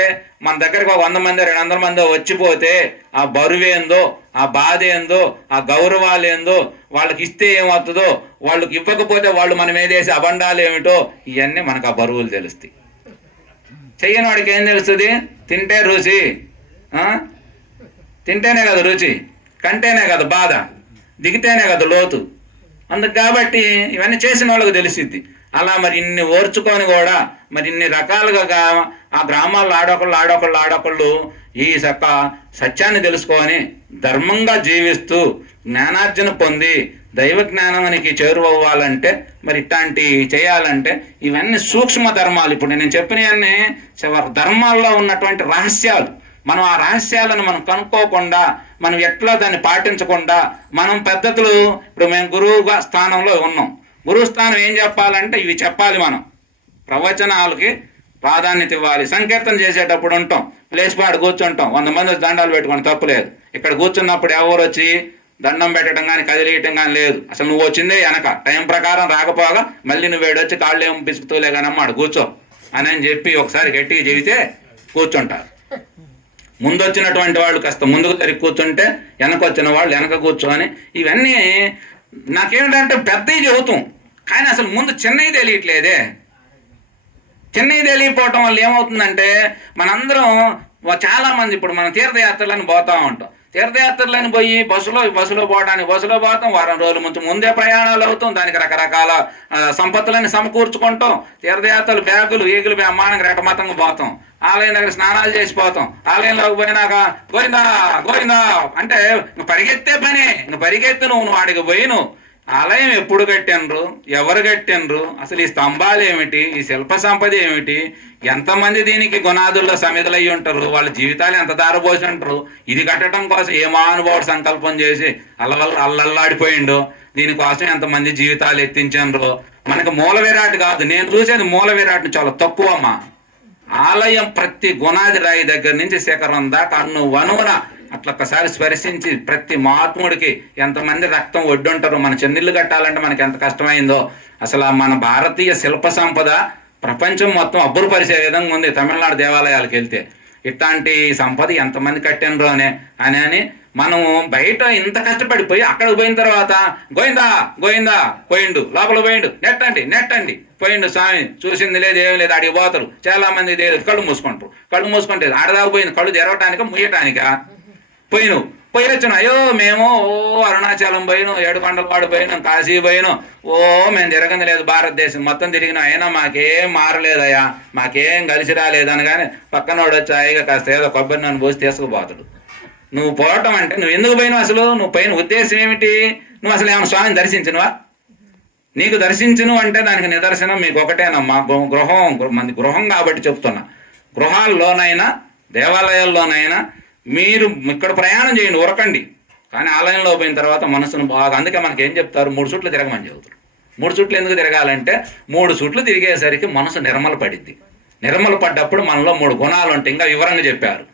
మన దగ్గరకు 100 మంది 200 మంది వచ్చిపోతే ఆ బరువేందో, ఆ బాధ ఏందో, ఆ గౌరవాలు ఏందో, వాళ్ళకి ఇస్తే ఏమవుతుందో, వాళ్ళకి ఇవ్వకపోతే వాళ్ళు మన మీద వేసే అబండాలు ఏమిటో, ఇవన్నీ మనకు ఆ బరువులు తెలుస్తాయి. చెయ్యని వాడికి ఏం తెలుస్తుంది? తింటే రుచి, తింటేనే కదా రుచి, కంటేనే కదా బాధ, దిగితేనే కదా లోతు. అందుకు కాబట్టి ఇవన్నీ చేసిన వాళ్ళకి తెలిసిద్ది. అలా మరి ఇన్ని ఓర్చుకొని కూడా మరి ఇన్ని రకాలుగా ఆ గ్రామాల్లో ఆడొకళ్ళు ఈ సత్యాన్ని తెలుసుకొని ధర్మంగా జీవిస్తూ జ్ఞానార్జన పొంది దైవ జ్ఞానానికి చేరువవ్వాలంటే మరి ఇట్లాంటి చేయాలంటే ఇవన్నీ సూక్ష్మ ధర్మాలు. ఇప్పుడు నేను చెప్పినవన్నీ ధర్మాల్లో ఉన్నటువంటి రహస్యాలు. మనం ఆ రహస్యాలను మనం కనుక్కోకుండా, మనం ఎట్లా దాన్ని పాటించకుండా, మనం పద్ధతులు, ఇప్పుడు మేము గురువుగా స్థానంలో ఉన్నాం. గురువు స్థానం ఏం చెప్పాలంటే ఇవి చెప్పాలి. మనం ప్రవచనాలకి ప్రాధాన్యత ఇవ్వాలి. సంకీర్తన చేసేటప్పుడు ఉంటాం, లేచిపాడు కూర్చుంటాం, 100 మంది దండాలు పెట్టుకోండి, తప్పులేదు. ఇక్కడ కూర్చున్నప్పుడు ఎవరు వచ్చి దండం పెట్టడం కానీ కదిలేయటం కానీ లేదు. అసలు నువ్వు వచ్చిందే వెనక టైం ప్రకారం రాకపోగా మళ్ళీ నువ్వు వేడొచ్చి కాళ్ళు ఏం పిసుకుతూలే కానమ్మా ఆడు కూర్చో అని చెప్పి ఒకసారి గట్టిగా చెబితే కూర్చుంటారు. ముందు వచ్చినటువంటి వాళ్ళు కాస్త ముందుకు తిరిగి కూర్చుంటే వెనక వచ్చిన వాళ్ళు వెనక కూర్చొని, ఇవన్నీ నాకేమిటంటే పెద్దవి చెబుతాం కానీ అసలు ముందు చిన్నవి తెలియట్లేదే. చిన్నవి తెలియకపోవటం వల్ల ఏమవుతుందంటే మనందరం చాలామంది ఇప్పుడు మనం తీర్థయాత్రలను పోతూ ఉంటాం. తీర్థయాత్రలను పోయి బస్సులో పోతాం, వారం రోజుల ముందే ప్రయాణాలు అవుతాం, దానికి రకరకాల సంపత్తులని సమకూర్చుకుంటాం. తీర్థయాత్రలు బ్యాగులు ఈగులు అమ్మానికి రెటమతంగా పోతాం, ఆలయం దగ్గర స్నానాలు చేసిపోతాం. ఆలయంలోకి పోయినాక గోవిందా అంటే పరిగెత్తే పని, పరిగెత్తి నువ్వు వాడికి పోయిను. ఆలయం ఎప్పుడు కట్టినరు, ఎవరు కట్టినరు, అసలు ఈ స్తంభాలు ఏమిటి, ఈ శిల్ప సంపద ఏమిటి, ఎంతమంది దీనికి గుణాదుల్లో సమిధులయ్యి ఉంటారు, వాళ్ళ జీవితాలు ఎంత దారపోసి ఉంటారు. ఇది కట్టడం కోసం ఏ మహానుభావుడు సంకల్పం చేసి అల్లల్లాడిపోయిండో, దీనికోసం ఎంతమంది జీవితాలు ఎత్తించారు. మనకు మూల విరాట్ కాదు, నేను చూసేది మూల విరాట్ని చాలా తక్కువమ్మా. ఆలయం ప్రతి గుణాది రాయి దగ్గర నుంచి శిఖరం దాకా వనువున అట్లా ఒక్కసారి స్పర్శించి ప్రతి మహాత్ముడికి ఎంతమంది రక్తం ఒడ్డుంటారో. మన చెన్నిళ్ళు కట్టాలంటే మనకి ఎంత కష్టమైందో. అసలు మన భారతీయ శిల్ప సంపద ప్రపంచం మొత్తం అబ్బురుపరిచే విధంగా ఉంది. తమిళనాడు దేవాలయాలకు వెళ్తే ఇట్లాంటి సంపద ఎంతమంది కట్టినరు అని మనం బయట ఇంత కష్టపడిపోయి అక్కడికి పోయిన తర్వాత గోయిందా పోయిండు, లోపల పోయిండు, నెట్టండి పోయిండు స్వామి, చూసింది లేదు ఏం లేదు, అడిగి పోతారు. చాలా మంది కళ్ళు మూసుకుంటే ఆడదాకా పోయింది, కళ్ళు తెరవటానిక ముయ్యటానిక పోయొచ్చును. అయ్యో మేము అరుణాచలం పోయినాం, 7 కొండలపాడు పోయినాం, కాశీ పోయినాం, మేము తిరగంది లేదు, భారతదేశం మొత్తం తిరిగినాం, అయినా మాకేం మారలేదయ్యా, మాకేం కలిసి రాలేదని. కానీ పక్కనోడు వచ్చి హాయిగా కాస్త ఏదో కొబ్బరి నన్ను పోసి తీసుకుపోతాడు. నువ్వు పోవటం అంటే నువ్వు ఎందుకు పోయినావు? అసలు నువ్వు పోయిన ఉద్దేశం ఏమిటి? నువ్వు అసలు ఏమైనా స్వామిని దర్శించినవా? నీకు దర్శించను అంటే దానికి నిదర్శనం మీకు ఒకటేనమ్మా, గృహం కాబట్టి చెప్తున్నా. గృహాల్లోనైనా దేవాలయాల్లోనైనా మీరు ఇక్కడ ప్రయాణం చేయండి, ఉరకండి, కానీ ఆలయంలో పోయిన తర్వాత మనసును బాగా, అందుకే మనకి ఏం చెప్తారు, 3 చుట్లు తిరగమని చెబుతారు. 3 చుట్లు ఎందుకు తిరగాలంటే 3 చుట్లు తిరిగేసరికి మనసు నిర్మల పడింది. నిర్మల పడ్డప్పుడు మనలో 3 గుణాలు ఉంటాయి. ఇంకా వివరంగా చెప్పారు.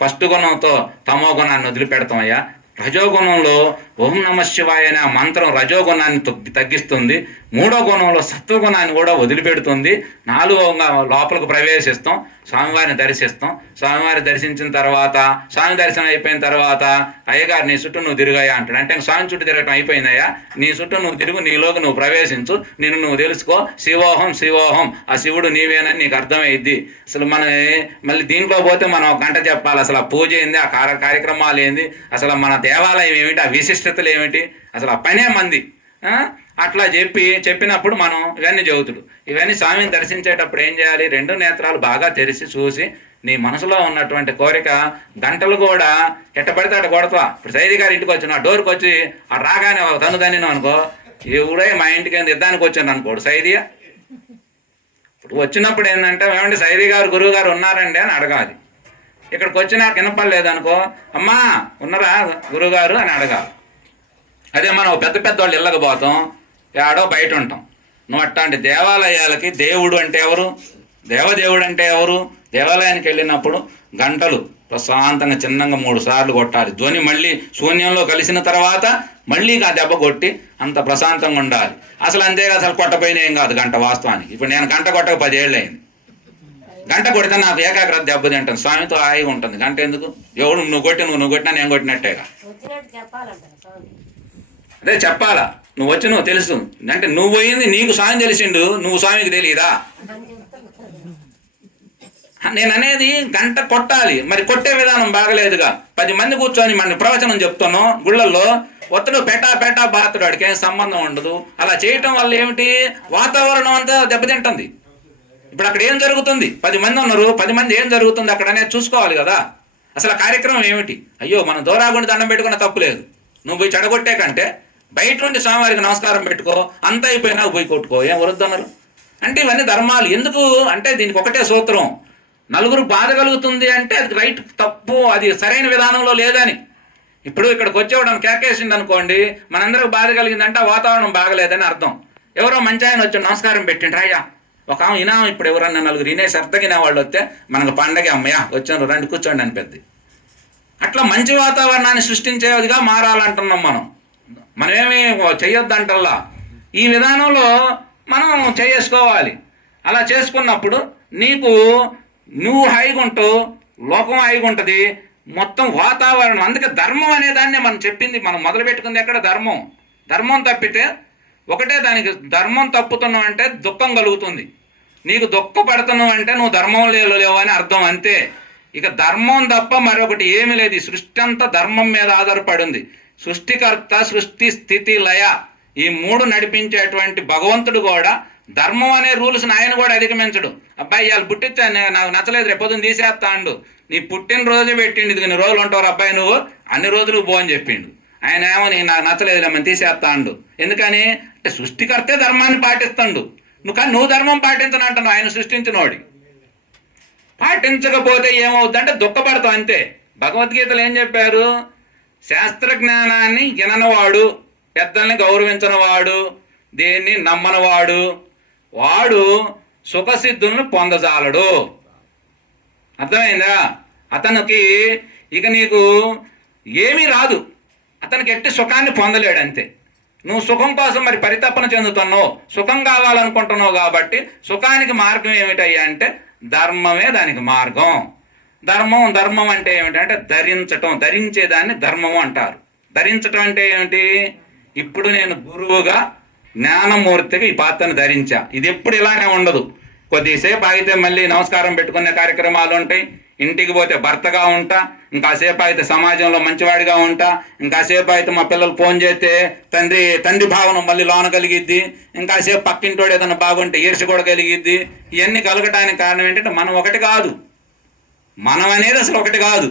ఫస్ట్ గుణంతో తమో గుణాన్ని వదిలిపెడతామయ్యా. రజోగుణంలో ఓం నమ శివాయ అనే ఆ మంత్రం రజోగుణాన్ని తగ్గిస్తుంది. 3వ గుణంలో సత్వగుణాన్ని కూడా వదిలిపెడుతుంది. 4వ లోపలికి ప్రవేశిస్తాం, స్వామివారిని దర్శిస్తాం. స్వామివారిని దర్శించిన తర్వాత, స్వామి దర్శనం అయిపోయిన తర్వాత అయ్యగారు నీ చుట్టూ నువ్వు తిరుగయ్యా అంటాడు. అంటే స్వామి చుట్టూ తిరగటం అయిపోయిందయ్యా, నీ చుట్టూ నువ్వు తిరుగు, నీలోకి నువ్వు ప్రవేశించు, నిన్ను నువ్వు తెలుసుకో, శివోహం శివోహం, ఆ శివుడు నీవేనని నీకు అర్థమైద్ది. అసలు మనం మళ్ళీ దీంట్లో పోతే మనం 1 గంట చెప్పాలి. అసలు ఆ పూజ ఏంది, ఆ కార్యక్రమాలు ఏంది, అసలు మన దేవాలయం ఏమిటి, ఆ విశిష్టతలు ఏమిటి, అసలు ఆ పనే మంది. అట్లా చెప్పినప్పుడు మనం ఇవన్నీ చెబుతుడు. ఇవన్నీ స్వామిని దర్శించేటప్పుడు ఏం చేయాలి? 2 నేత్రాలు బాగా తెరిచి చూసి నీ మనసులో ఉన్నటువంటి కోరిక గంటలు కూడా ఎట్టబడితే అట్ట కొడతావా. ఇప్పుడు సైది గారి ఇంటికి వచ్చిన డోర్కి వచ్చి ఆ రాగానే తన్నినావు అనుకో, ఎవడే మా ఇంటికి యుద్ధానికి వచ్చాను అనుకోడు సైదియా. ఇప్పుడు వచ్చినప్పుడు ఏంటంటే ఏమంటే సైది గారు గురువు గారు ఉన్నారండి అని అడగాలి. ఇక్కడికి వచ్చినా వినపడలేదనుకో, అమ్మా ఉన్నారా గురువుగారు అని అడగాలి. అదే మనం పెద్ద వాళ్ళు ఇళ్ళకి పోతాం, ఏడో బయట ఉంటాం. నువ్వు అట్లాంటి దేవాలయాలకి దేవుడు అంటే ఎవరు, దేవదేవుడు అంటే ఎవరు? దేవాలయానికి వెళ్ళినప్పుడు గంటలు ప్రశాంతంగా చిన్నగా 3 సార్లు కొట్టాలి. ధ్వని మళ్ళీ శూన్యంలో కలిసిన తర్వాత మళ్ళీ ఆ దెబ్బ కొట్టి అంత ప్రశాంతంగా ఉండాలి. అసలు అంతేగా, అసలు కొట్టపోయినా ఏం కాదు గంట వాస్తవానికి. ఇప్పుడు నేను గంట కొట్టక 10 ఏళ్ళు అయింది. గంట కొడితే నాకు ఏకాగ్రత దెబ్బతింటాను. స్వామితో హాయిగా ఉంటుంది. గంట ఎందుకు? ఎవడు నువ్వు కొట్టినా నేను కొట్టినట్టేగా. అదే చెప్పాలా, నువ్వు వచ్చి నువ్వు తెలుసు అంటే నువ్వు పోయింది నీకు స్వామి తెలిసిండు, నువ్వు స్వామికి తెలియదా? నేను అనేది గంట కొట్టాలి. మరి కొట్టే విధానం బాగలేదుగా. 10 మంది కూర్చొని మన ప్రవచనం చెప్తున్నాం గుళ్ళల్లో, ఒత్తడు పెటా బాతుడు, వాడికి ఏం సంబంధం ఉండదు. అలా చేయటం వల్ల ఏమిటి? వాతావరణం అంతా దెబ్బతింటుంది. ఇప్పుడు అక్కడ ఏం జరుగుతుంది? 10 మంది ఉన్నారు, 10 మంది ఏం జరుగుతుంది అక్కడ అనేది చూసుకోవాలి కదా. అసలు ఆ కార్యక్రమం ఏమిటి? అయ్యో మనం దూరాగుండి దండం పెట్టుకున్న తప్పు లేదు. నువ్వు పోయి చెడగొట్టే కంటే బయట నుండి స్వామివారికి నమస్కారం పెట్టుకో, అంత అయిపోయినా పోయి కొట్టుకో, ఏం వరుద్దన్నారు అంటే ఇవన్నీ ధర్మాలు. ఎందుకు అంటే దీనికి ఒకటే సూత్రం, నలుగురు బాధ కలుగుతుంది అంటే అది రైట్, తప్పు, అది సరైన విధానంలో లేదని. ఇప్పుడు ఇక్కడికి వచ్చేవాడు కేకేసింది అనుకోండి, మనందరికి బాధ కలిగిందంటే ఆ వాతావరణం బాగలేదని అర్థం. ఎవరో మంచి ఆయన వచ్చి నమస్కారం పెట్టిండ్రు, అయ్యా ఒక ఇనా, ఇప్పుడు ఎవరన్నా 4 ఇనేసి అర్థగిన వాళ్ళు వస్తే మనకు పండగ, అమ్మయ్యా వచ్చాను రండి కూర్చోండి అని పెద్ద. అట్లా మంచి వాతావరణాన్ని సృష్టించేదిగా మారాలంటున్నాం మనం. మనమేమి చెయ్యొద్దంటల్లా. ఈ విధానంలో మనం చేసుకోవాలి. అలా చేసుకున్నప్పుడు నువ్వు హాయిగా ఉంటావు, లోకం హాయిగా ఉంటుంది, మొత్తం వాతావరణం. అందుకే ధర్మం అనేదాన్ని మనం చెప్పింది, మనం మొదలుపెట్టుకుంది ఎక్కడ? ధర్మం తప్పితే ఒకటే దానికి, ధర్మం తప్పుతున్నావు అంటే దుఃఖం కలుగుతుంది. నీకు దుఃఖపడుతున్నావు అంటే నువ్వు ధర్మం లేవు అని అర్థం, అంతే. ఇక ధర్మం తప్ప మరొకటి ఏమీ లేదు. ఈ సృష్టి అంతా ధర్మం మీద ఆధారపడి ఉంది. సృష్టికర్త, సృష్టి, స్థితి, లయ, ఈ 3 నడిపించేటువంటి భగవంతుడు కూడా ధర్మం అనే రూల్స్ని ఆయన కూడా అధిగమించడు. అబ్బాయి ఇవాళ పుట్టించాను, నాకు నచ్చలేదు, రేపొద్దున తీసేస్తా అండు. నీ పుట్టినరోజు పెట్టిండు, ఇది కొన్ని రోజులు ఉంటావు అబ్బాయి నువ్వు, అన్ని రోజులు పో అని చెప్పిండు. ఆయన ఏమో నాకు నచ్చలేదు లేమని తీసేస్తా అండు. ఎందుకని అంటే సృష్టికర్తే ధర్మాన్ని పాటిస్తాడు. నువ్వు ధర్మం పాటించనంటున్నావు. ఆయన సృష్టించినోడి పాటించకపోతే ఏమవుతుందంటే దుఃఖపడతావు, అంతే. భగవద్గీతలు ఏం చెప్పారు? శాస్త్రజ్ఞానాన్ని విననవాడు, పెద్దల్ని గౌరవించనవాడు, దేన్ని నమ్మనవాడు, వాడు సుఖసిద్ధులను పొందజాలడు. అర్థమైందా? అతనికి ఇక నీకు ఏమీ రాదు, అతనికి ఎట్టి సుఖాన్ని పొందలేడు, అంతే. నువ్వు సుఖం కోసం మరి పరితపన చెందుతున్నావు, సుఖం కావాలనుకుంటున్నావు కాబట్టి సుఖానికి మార్గం ఏమిటయ్యా అంటే ధర్మమే దానికి మార్గం. ధర్మం అంటే ఏమిటంటే ధరించటం, ధరించేదాన్ని ధర్మము అంటారు. ధరించటం అంటే ఏమిటి? ఇప్పుడు నేను గురువుగా జ్ఞానమూర్తిగా ఈ పాత్రను ధరించా. ఇది ఎప్పుడు ఇలానే ఉండదు. కొద్దిసేపు ఆగితే మళ్ళీ నమస్కారం పెట్టుకునే కార్యక్రమాలు ఉంటాయి. ఇంటికి పోతే భర్తగా ఉంటా, ఇంకాసేపు అయితే సమాజంలో మంచివాడిగా ఉంటా, ఇంకాసేపు అయితే మా పిల్లలు ఫోన్ చేస్తే తండ్రి భావన మళ్ళీ లోన కలిగిద్ది, ఇంకాసేపు పక్కింటోడు ఏదైనా బాగుంటే ఈర్ష కూడా కలిగిద్ది. ఇవన్నీ కలగటానికి కారణం ఏంటంటే మనం ఒకటి కాదు, మనం అనేది అసలు ఒకటి కాదు.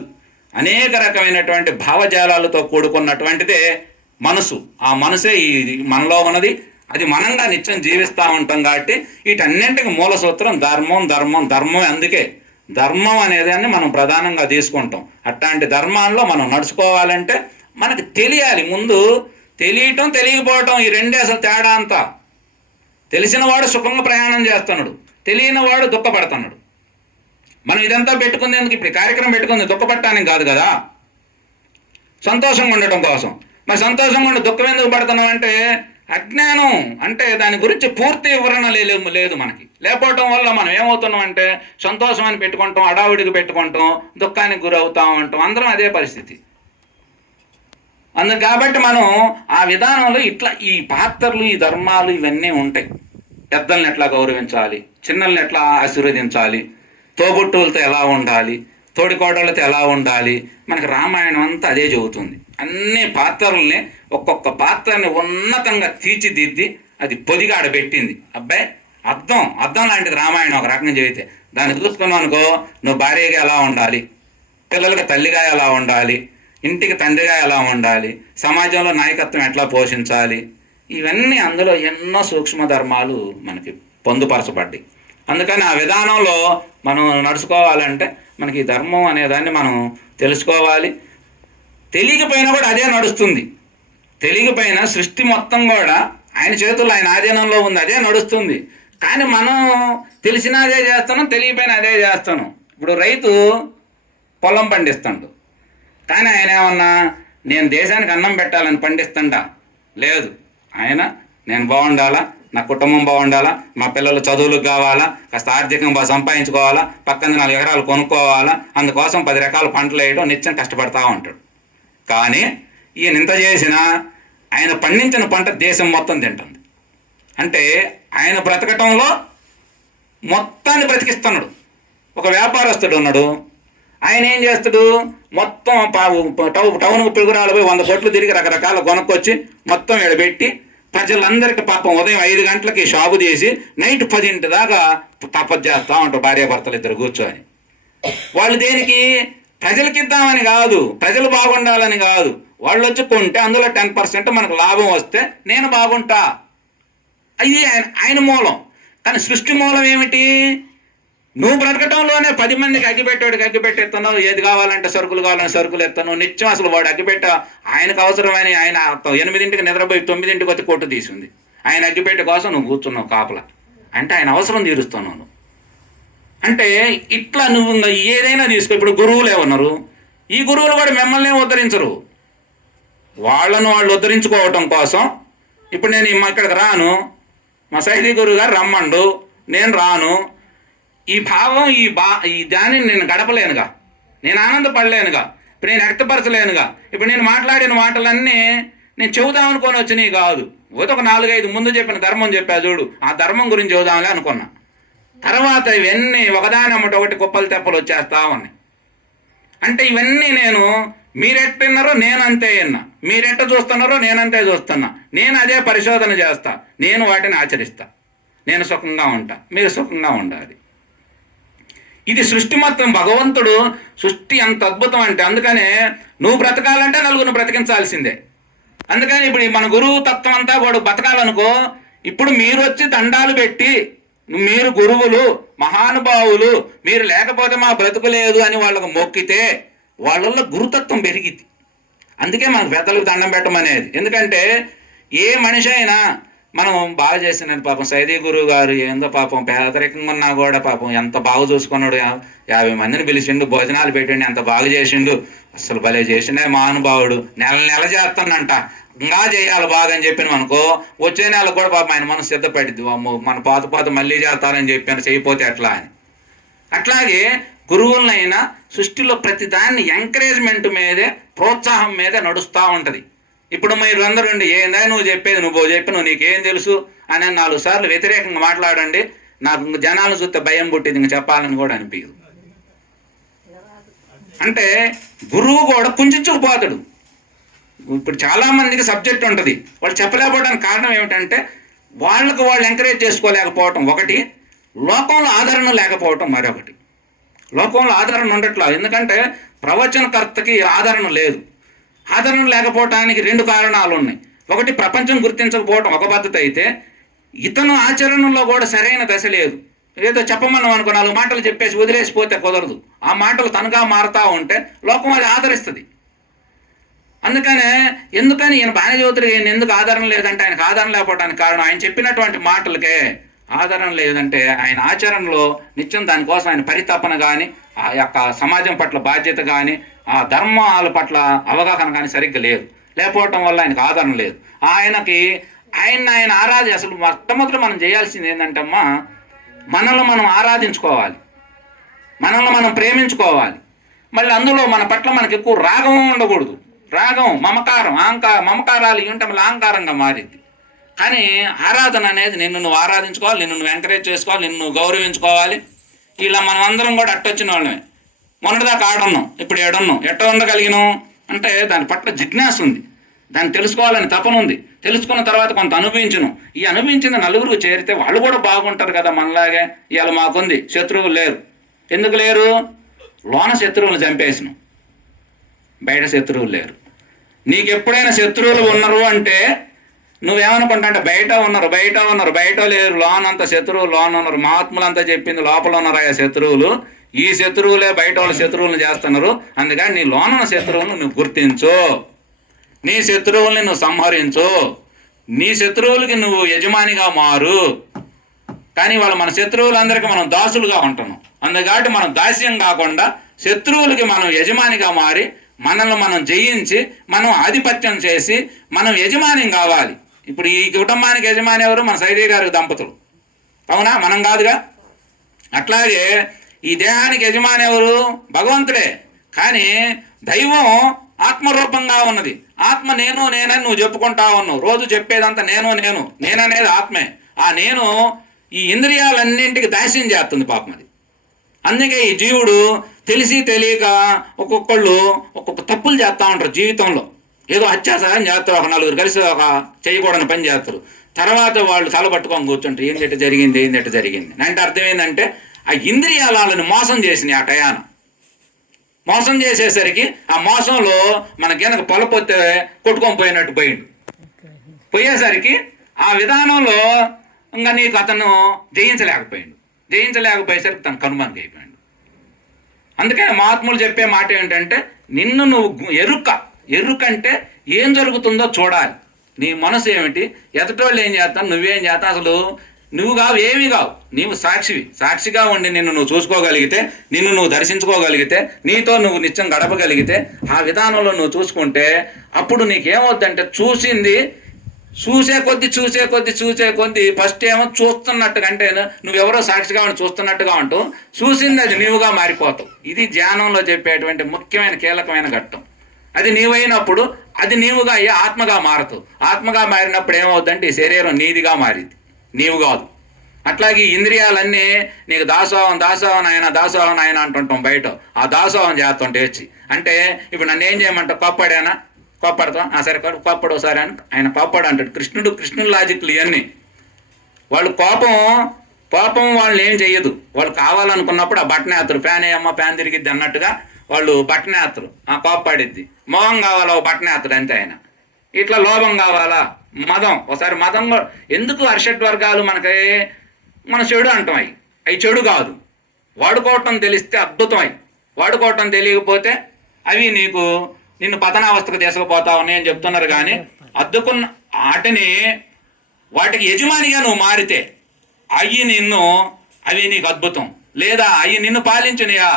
అనేక రకమైనటువంటి భావజాలాలతో కూడుకున్నటువంటిదే మనసు. ఆ మనసే ఈ మనలో ఉన్నది, అది మనంగా నిత్యం జీవిస్తూ ఉంటాం. కాబట్టి వీటన్నింటికి మూల సూత్రం ధర్మం. అందుకే ధర్మం అనేదాన్ని మనం ప్రధానంగా తీసుకుంటాం. అట్లాంటి ధర్మాల్లో మనం నడుచుకోవాలంటే మనకు తెలియాలి. ముందు తెలియటం, తెలియకపోవటం, ఈ రెండే అసలు తేడా అంతా. తెలిసిన వాడు సుఖంగా ప్రయాణం చేస్తున్నాడు, తెలియని వాడు దుఃఖపడుతున్నాడు. మనం ఇదంతా పెట్టుకుందేందుకు? ఇప్పుడు కార్యక్రమం పెట్టుకుంది దుఃఖపడటానికి కాదు కదా, సంతోషంగా ఉండటం కోసం. మరి సంతోషంగా ఉండి దుఃఖం ఎందుకు పడుతున్నాం అంటే అజ్ఞానం. అంటే దాని గురించి పూర్తి వివరణ లేదు మనకి. లేకపోవటం వల్ల మనం ఏమవుతున్నాం అంటే సంతోషం అని పెట్టుకుంటాం, అడావుడికి పెట్టుకుంటాం, దుఃఖానికి గురవుతాం అంటాం. అందరం అదే పరిస్థితి. కాబట్టి మనం ఆ విధానంలో ఇట్లా ఈ పాత్రలు, ఈ ధర్మాలు ఇవన్నీ ఉంటాయి. పెద్దల్ని ఎట్లా గౌరవించాలి, చిన్నల్ని ఎట్లా ఆశీర్వదించాలి, తోబుట్టువులతో ఎలా ఉండాలి, తోడికోడళ్ళతో ఎలా ఉండాలి, మనకి రామాయణం అంతా అదే చెబుతుంది. అన్ని పాత్రల్ని ఒక్కొక్క పాత్రని ఉన్నతంగా తీర్చిదిద్ది అది పొదిగా ఆడబెట్టింది. అబ్బాయి అద్దం లాంటిది రామాయణం ఒక రకంగా చెబితే. దాన్ని చూసుకున్నావు అనుకో, నువ్వు భార్యగా ఎలా ఉండాలి, పిల్లలకి తల్లిగా ఎలా ఉండాలి, ఇంటికి తండ్రిగా ఎలా ఉండాలి, సమాజంలో నాయకత్వం ఎట్లా పోషించాలి, ఇవన్నీ అందులో ఎన్నో సూక్ష్మ ధర్మాలు మనకి పొందుపరచబడ్డాయి. అందుకని ఆ విధానంలో మనం నడుచుకోవాలంటే మనకి ఈ ధర్మం అనేదాన్ని మనం తెలుసుకోవాలి. తెలియకపోయినా కూడా అదే నడుస్తుంది. తెలియకపోయినా సృష్టి మొత్తం కూడా ఆయన చేతుల్లో, ఆయన ఆధీనంలో ఉంది, అదే నడుస్తుంది. కానీ మనం తెలిసినా అదే చేస్తున్నాం, తెలియపోయినా అదే చేస్తున్నాం. ఇప్పుడు రైతు పొలం పండిస్తాడు, కానీ ఆయన ఏమన్నా నేను దేశానికి అన్నం పెట్టాలని పండిస్తుంటా? లేదు. ఆయన నేను బాగుండాలా, నా కుటుంబం బాగుండాలా, మా పిల్లలు చదువులకు కావాలా, కాస్త ఆర్థికంగా సంపాదించుకోవాలా, పక్కన 4 ఎకరాలు కొనుక్కోవాలా, అందుకోసం 10 రకాల పంటలు వేయడం నిత్యం కష్టపడతా ఉంటాడు. కానీ ఈయన ఇంత చేసినా ఆయన పండించిన పంట దేశం మొత్తం తింటుంది. అంటే ఆయన బ్రతకటంలో మొత్తాన్ని బ్రతికిస్తున్నాడు. ఒక వ్యాపారస్తుడు ఉన్నాడు, ఆయన ఏం చేస్తాడు, మొత్తం టౌన్కు పిగురాలు పోయి 100 కోట్లు తిరిగి రకరకాల కొనుక్కొచ్చి మొత్తం ఎడబెట్టి ప్రజలందరికీ పాపం ఉదయం 5 గంటలకి షాపు తీసి నైట్ 10 దాకా తపస్సు చేస్తూ ఉంటారు భార్యాభర్తలు ఇద్దరు కూర్చొని. వాళ్ళు దేనికి? ప్రజలకి ఇద్దామని కాదు, ప్రజలు బాగుండాలని కాదు. వాళ్ళు వచ్చి కొంటే అందులో 10% మనకు లాభం వస్తే నేను బాగుంటా. ఇది ఆయన మూలం. కానీ సృష్టి మూలం ఏమిటి? నువ్వు బ్రతకటంలోనే 10 మందికి అగ్గిపెట్టేవాడికి అగ్గిపెట్టేస్తున్నావు, ఏది కావాలంటే సరుకులు కావాలని సరుకులు ఎత్తాను నిత్యం. అసలు వాడు అగ్గిపెట్ట ఆయనకు అవసరమని ఆయన 8ంటికి నిద్రపోయి 9ంటికి వచ్చి కొట్టు తీసింది. ఆయన అగ్గిపెట్టే కోసం నువ్వు కూర్చున్నావు కాపలా. అంటే ఆయన అవసరం తీరుస్తున్నావు నువ్వు. అంటే ఇట్లా నువ్వు ఏదైనా తీసుకో. ఇప్పుడు గురువులు ఏమన్నారు, ఈ గురువులు కూడా మిమ్మల్ని ఉద్ధరించరు. వాళ్ళను వాళ్ళు ఉద్ధరించుకోవటం కోసం ఇప్పుడు నేను ఇక్కడికి రాను, మా సైదీ గురువు గారు రమ్మండు, నేను రాను. ఈ భావం ఈ దానిని నేను గడపలేనుగా, నేను ఆనందపడలేనుగా, ఇప్పుడు నేను వ్యక్తపరచలేనుగా. ఇప్పుడు నేను మాట్లాడిన మాటలన్నీ నేను చెబుదామనుకొని వచ్చినవి కాదు. ఒక 4-5 ముందు చెప్పిన ధర్మం చెప్పా చూడు, ఆ ధర్మం గురించి చెబుదామని అనుకున్నా. తర్వాత ఇవన్నీ ఒకదానమ్మటి ఒకటి కుప్పలు తెప్పలు వచ్చేస్తా ఉన్నాయి. అంటే ఇవన్నీ నేను మీరెట్టున్నారో నేనంతే విన్నా, మీరెట్ట చూస్తున్నారో నేనంతే చూస్తున్నా. నేను అదే పరిశోధన చేస్తా, నేను వాటిని ఆచరిస్తా. నేను సుఖంగా ఉంటా, మీరు సుఖంగా ఉండాలి. ఇది సృష్టి మొత్తం. భగవంతుడు సృష్టి ఎంత అద్భుతం అంటే, అందుకనే నువ్వు బ్రతకాలంటే నలుగురిని బ్రతికించాల్సిందే. అందుకని ఇప్పుడు మన గురువు తత్వం అంతా కూడా బతకాలనుకో, ఇప్పుడు మీరు వచ్చి దండాలు పెట్టి మీరు గురువులు మహానుభావులు, మీరు లేకపోతే మా బ్రతుకు లేదు అని వాళ్ళకు మొక్కితే వాళ్ళల్లో గురుతత్వం పెరిగిద్ది. అందుకే మనకు పెద్దలకు దండం పెట్టమనేది. ఎందుకంటే ఏ మనిషి అయినా మనం బాగా చేసినది. పాపం సైదీ గురువు గారు ఏందో పాపం పేదరికంగా ఉన్నా కూడా పాపం ఎంత బాగా చూసుకున్నాడు. 50 మందిని పిలిచిండు, భోజనాలు పెట్టిండు, ఎంత బాగా చేసిండు. అసలు భలే చేసిండే మహానుభావుడు. నెల చేస్తానంట, ఇంకా చేయాలి బాగా అని చెప్పిన అనుకో, వచ్చే నెల కూడా పాపం ఆయన మనం సిద్ధపడిద్ది. మన పాత మళ్ళీ చేస్తారని చెప్పాను, చేయపోతే ఎట్లా అని. అట్లాగే గురువులనైనా సృష్టిలో ప్రతి దాన్ని ఎంకరేజ్మెంట్ మీదే, ప్రోత్సాహం మీదే నడుస్తూ ఉంటుంది. ఇప్పుడు మీరు అందరూ ఏందా నువ్వు చెప్పేది, నువ్వు చెప్పి నువ్వు నీకేం తెలుసు అని 4 సార్లు వ్యతిరేకంగా మాట్లాడండి, నాకు జనాలను చూస్తే భయం పుట్టింది, ఇంక చెప్పాలని కూడా అనిపించదు. అంటే గురువు కూడా కుంచుకుపోతాడు. ఇప్పుడు చాలామందికి సబ్జెక్ట్ ఉంటుంది, వాళ్ళు చెప్పలేకపోవడానికి కారణం ఏమిటంటే వాళ్ళకు వాళ్ళు ఎంకరేజ్ చేసుకోలేకపోవటం ఒకటి, లోకంలో ఆదరణ లేకపోవటం మరొకటి. లోకంలో ఆదరణ ఉండట్లా, ఎందుకంటే ప్రవచనకర్తకి ఆదరణ లేదు. ఆదరణ లేకపోవటానికి 2 కారణాలు ఉన్నాయి. ఒకటి, ప్రపంచం గుర్తించకపోవటం ఒక పద్ధతి అయితే, ఇతను ఆచరణలో కూడా సరైన దశ లేదు. ఏదో చెప్పమన్నాం అనుకో, 4 మాటలు చెప్పేసి వదిలేసిపోతే కుదరదు. ఆ మాటలు తనగా మారుతూ ఉంటే లోకం అది ఆదరిస్తుంది. అందుకనే ఎందుకని ఈయన బాగానే చదువుతారు, ఈయన ఎందుకు ఆధారం లేదంటే ఆయనకు ఆధారం లేకపోవడానికి కారణం ఆయన చెప్పినటువంటి మాటలకే ఆధారం లేదంటే ఆయన ఆచరణలో నిత్యం దానికోసం ఆయన పరితపన కానీ ఆ యొక్క సమాజం పట్ల బాధ్యత కానీ ఆ ధర్మాల పట్ల అవగాహన కానీ సరిగ్గా లేదు. లేకపోవటం వల్ల ఆయనకు ఆధారం లేదు. ఆయన అసలు మొట్టమొదటి మనం చేయాల్సింది ఏంటంటే అమ్మా, మనల్ని మనం ఆరాధించుకోవాలి, మనల్ని మనం ప్రేమించుకోవాలి. మళ్ళీ అందులో మన పట్ల మనకు ఎక్కువ రాగం ఉండకూడదు. రాగం, మమకారాలు ఉంటే మళ్ళీ అహంకారంగా మారింది. కానీ ఆరాధన అనేది నిన్ను నువ్వు ఆరాధించుకోవాలి, నిన్ను నువ్వు ఎంకరేజ్ చేసుకోవాలి, నిన్ను నువ్వు గౌరవించుకోవాలి. ఇలా మనం అందరం కూడా అట్టొచ్చిన వాళ్ళమే. మొన్నటిదాకా ఆడున్నాం, ఇప్పుడు ఏడున్నాం. ఎట్ట ఉండగలిగినాం అంటే దాని పట్ల జిజ్ఞాస ఉంది, దాన్ని తెలుసుకోవాలని తపన ఉంది. తెలుసుకున్న తర్వాత కొంత అనుభవించను. ఈ అనుభవించిన నలుగురికి చేరితే వాళ్ళు కూడా బాగుంటారు కదా మనలాగే. ఇవాళ మాకుంది, శత్రువులు లేరు. ఎందుకు లేరు? లోన శత్రువులు చంపేసినాం, బయట శత్రువులు లేరు. నీకు ఎప్పుడైనా శత్రువులు ఉన్నారు అంటే నువ్వేమనుకుంటా అంటే బయట ఉన్నారు, బయట లేరు, లోనంతా శత్రువులు, లోన ఉన్నారు. మహాత్ములంతా చెప్పింది లోపల ఉన్నారు ఆ శత్రువులు. ఈ శత్రువులే బయట వాళ్ళ శత్రువులను చేస్తున్నారు. అందుకని నీ లోనున్న శత్రువులను నువ్వు గుర్తించు, నీ శత్రువుల్ని నువ్వు సంహరించు, నీ శత్రువులకి నువ్వు యజమానిగా మారు. కానీ వాళ్ళు మన శత్రువులందరికీ మనం దాసులుగా ఉంటున్నాం. అందుకని మనం దాస్యం కాకుండా శత్రువులకి మనం యజమానిగా మారి మనల్ని మనం జయించి మనం ఆధిపత్యం చేసి మనం యజమాని కావాలి. ఇప్పుడు ఈ కుటుంబానికి యజమాని ఎవరు? మన సైదీ గారి దంపతులు, అవునా? మనం కాదుగా. అట్లాగే ఈ దేహానికి యజమాని ఎవరు? భగవంతుడే. కానీ దైవం ఆత్మరూపంగా ఉన్నది. ఆత్మ నేనని నువ్వు చెప్పుకుంటా ఉన్నావు. రోజు చెప్పేదంతా నేననేది ఆత్మే. ఆ నేను ఈ ఇంద్రియాలన్నింటికి దాస్యం చేస్తుంది పాపం అది. అందుకే ఈ జీవుడు తెలిసి తెలియక ఒక్కొక్క తప్పులు చేస్తూ ఉంటారు జీవితంలో. ఏదో అత్యాచారం చేస్తారు, ఒక నలుగురు కలిసి ఒక చేయకూడని పని చేస్తారు. తర్వాత వాళ్ళు తలపట్టుకొని కూర్చుంటారు, ఏంటి జరిగింది అంటే అర్థం ఏంటంటే ఆ ఇంద్రియాలను మోసం చేసినాయి. ఆ టయాన మోసం చేసేసరికి ఆ మోసంలో మనకి పొలపోతే కొట్టుకొని పోయినట్టు పోయేసరికి ఆ విధానంలో ఇంకా నీకు అతను జయించలేకపోయేసరికి తను కనుమరుగు అయిపోయాడు. అందుకని మహాత్ములు చెప్పే మాట ఏంటంటే నిన్ను నువ్వు ఎరుకంటే ఏం జరుగుతుందో చూడాలి. నీ మనసు ఏమిటి, ఎదుటోళ్ళు ఏం చేస్తాను, నువ్వేం చేస్తావు, అసలు నువ్వు కావు, ఏమీ కావు. నీవు సాక్షిగా ఉండి నిన్ను నువ్వు చూసుకోగలిగితే, నిన్ను నువ్వు దర్శించుకోగలిగితే, నీతో నువ్వు నిత్యం గడపగలిగితే, ఆ విధానంలో నువ్వు చూసుకుంటే అప్పుడు నీకేమవుద్దంటే చూసే కొద్ది ఫస్ట్ ఏమో చూస్తున్నట్టుగా, అంటే నువ్వెవరో సాక్షిగా ఉండి చూస్తున్నట్టుగా ఉంటూ చూసింది అది నీవుగా మారిపోతావు. ఇది ధ్యానంలో చెప్పేటువంటి ముఖ్యమైన కీలకమైన ఘట్టం. అది నీవైనప్పుడు అది నీవుగా అయ్యి ఆత్మగా మారుతావు. ఆత్మగా మారినప్పుడు ఏమవుతుందంటే ఈ శరీరం నీదిగా మారింది, నీవు కాదు. అట్లాగే ఇంద్రియాలన్నీ నీకు దాసోహం ఆయన అంటుంటాం బయట. ఆ దాసోహం చేస్తుంటే వచ్చి అంటే ఇప్పుడు నన్ను ఏం చేయమంటావు? కోప్పడతాం, సరే కోప్పడు ఒకసారి అని ఆయన కోప్పడు అంటాడు. కృష్ణుడు లాజిక్లు ఇవన్నీ. వాళ్ళు కోపం వాళ్ళని ఏం చెయ్యదు. వాళ్ళు కావాలనుకున్నప్పుడు ఆ బట్టనే వేస్తారు. ఫ్యాన్ ఏమో ఫ్యాన్ తిరిగిద్ది అన్నట్టుగా వాళ్ళు బట్టనే వేస్తారు. కోప్పడిద్ది. మోహం కావాలా ఓ బట్టనే వేస్తాడు అంతే ఆయన. ఇట్లా లోభం కావాలా, మదం, ఒకసారి మదం. ఎందుకు అర్షడ్ వర్గాలు మన చెడు అంటాం. అవి చెడు కాదు. వాడుకోవటం తెలిస్తే అద్భుతం. వాడుకోవటం తెలియకపోతే అవి నిన్ను పతనావస్థకు తీసుకుపోతా ఉన్నాయని చెప్తున్నారు. కానీ అద్దుకున్న వాటికి యజమానిగా నువ్వు మారితే అవి నీకు అద్భుతం. లేదా అవి నిన్ను పాలించినయా,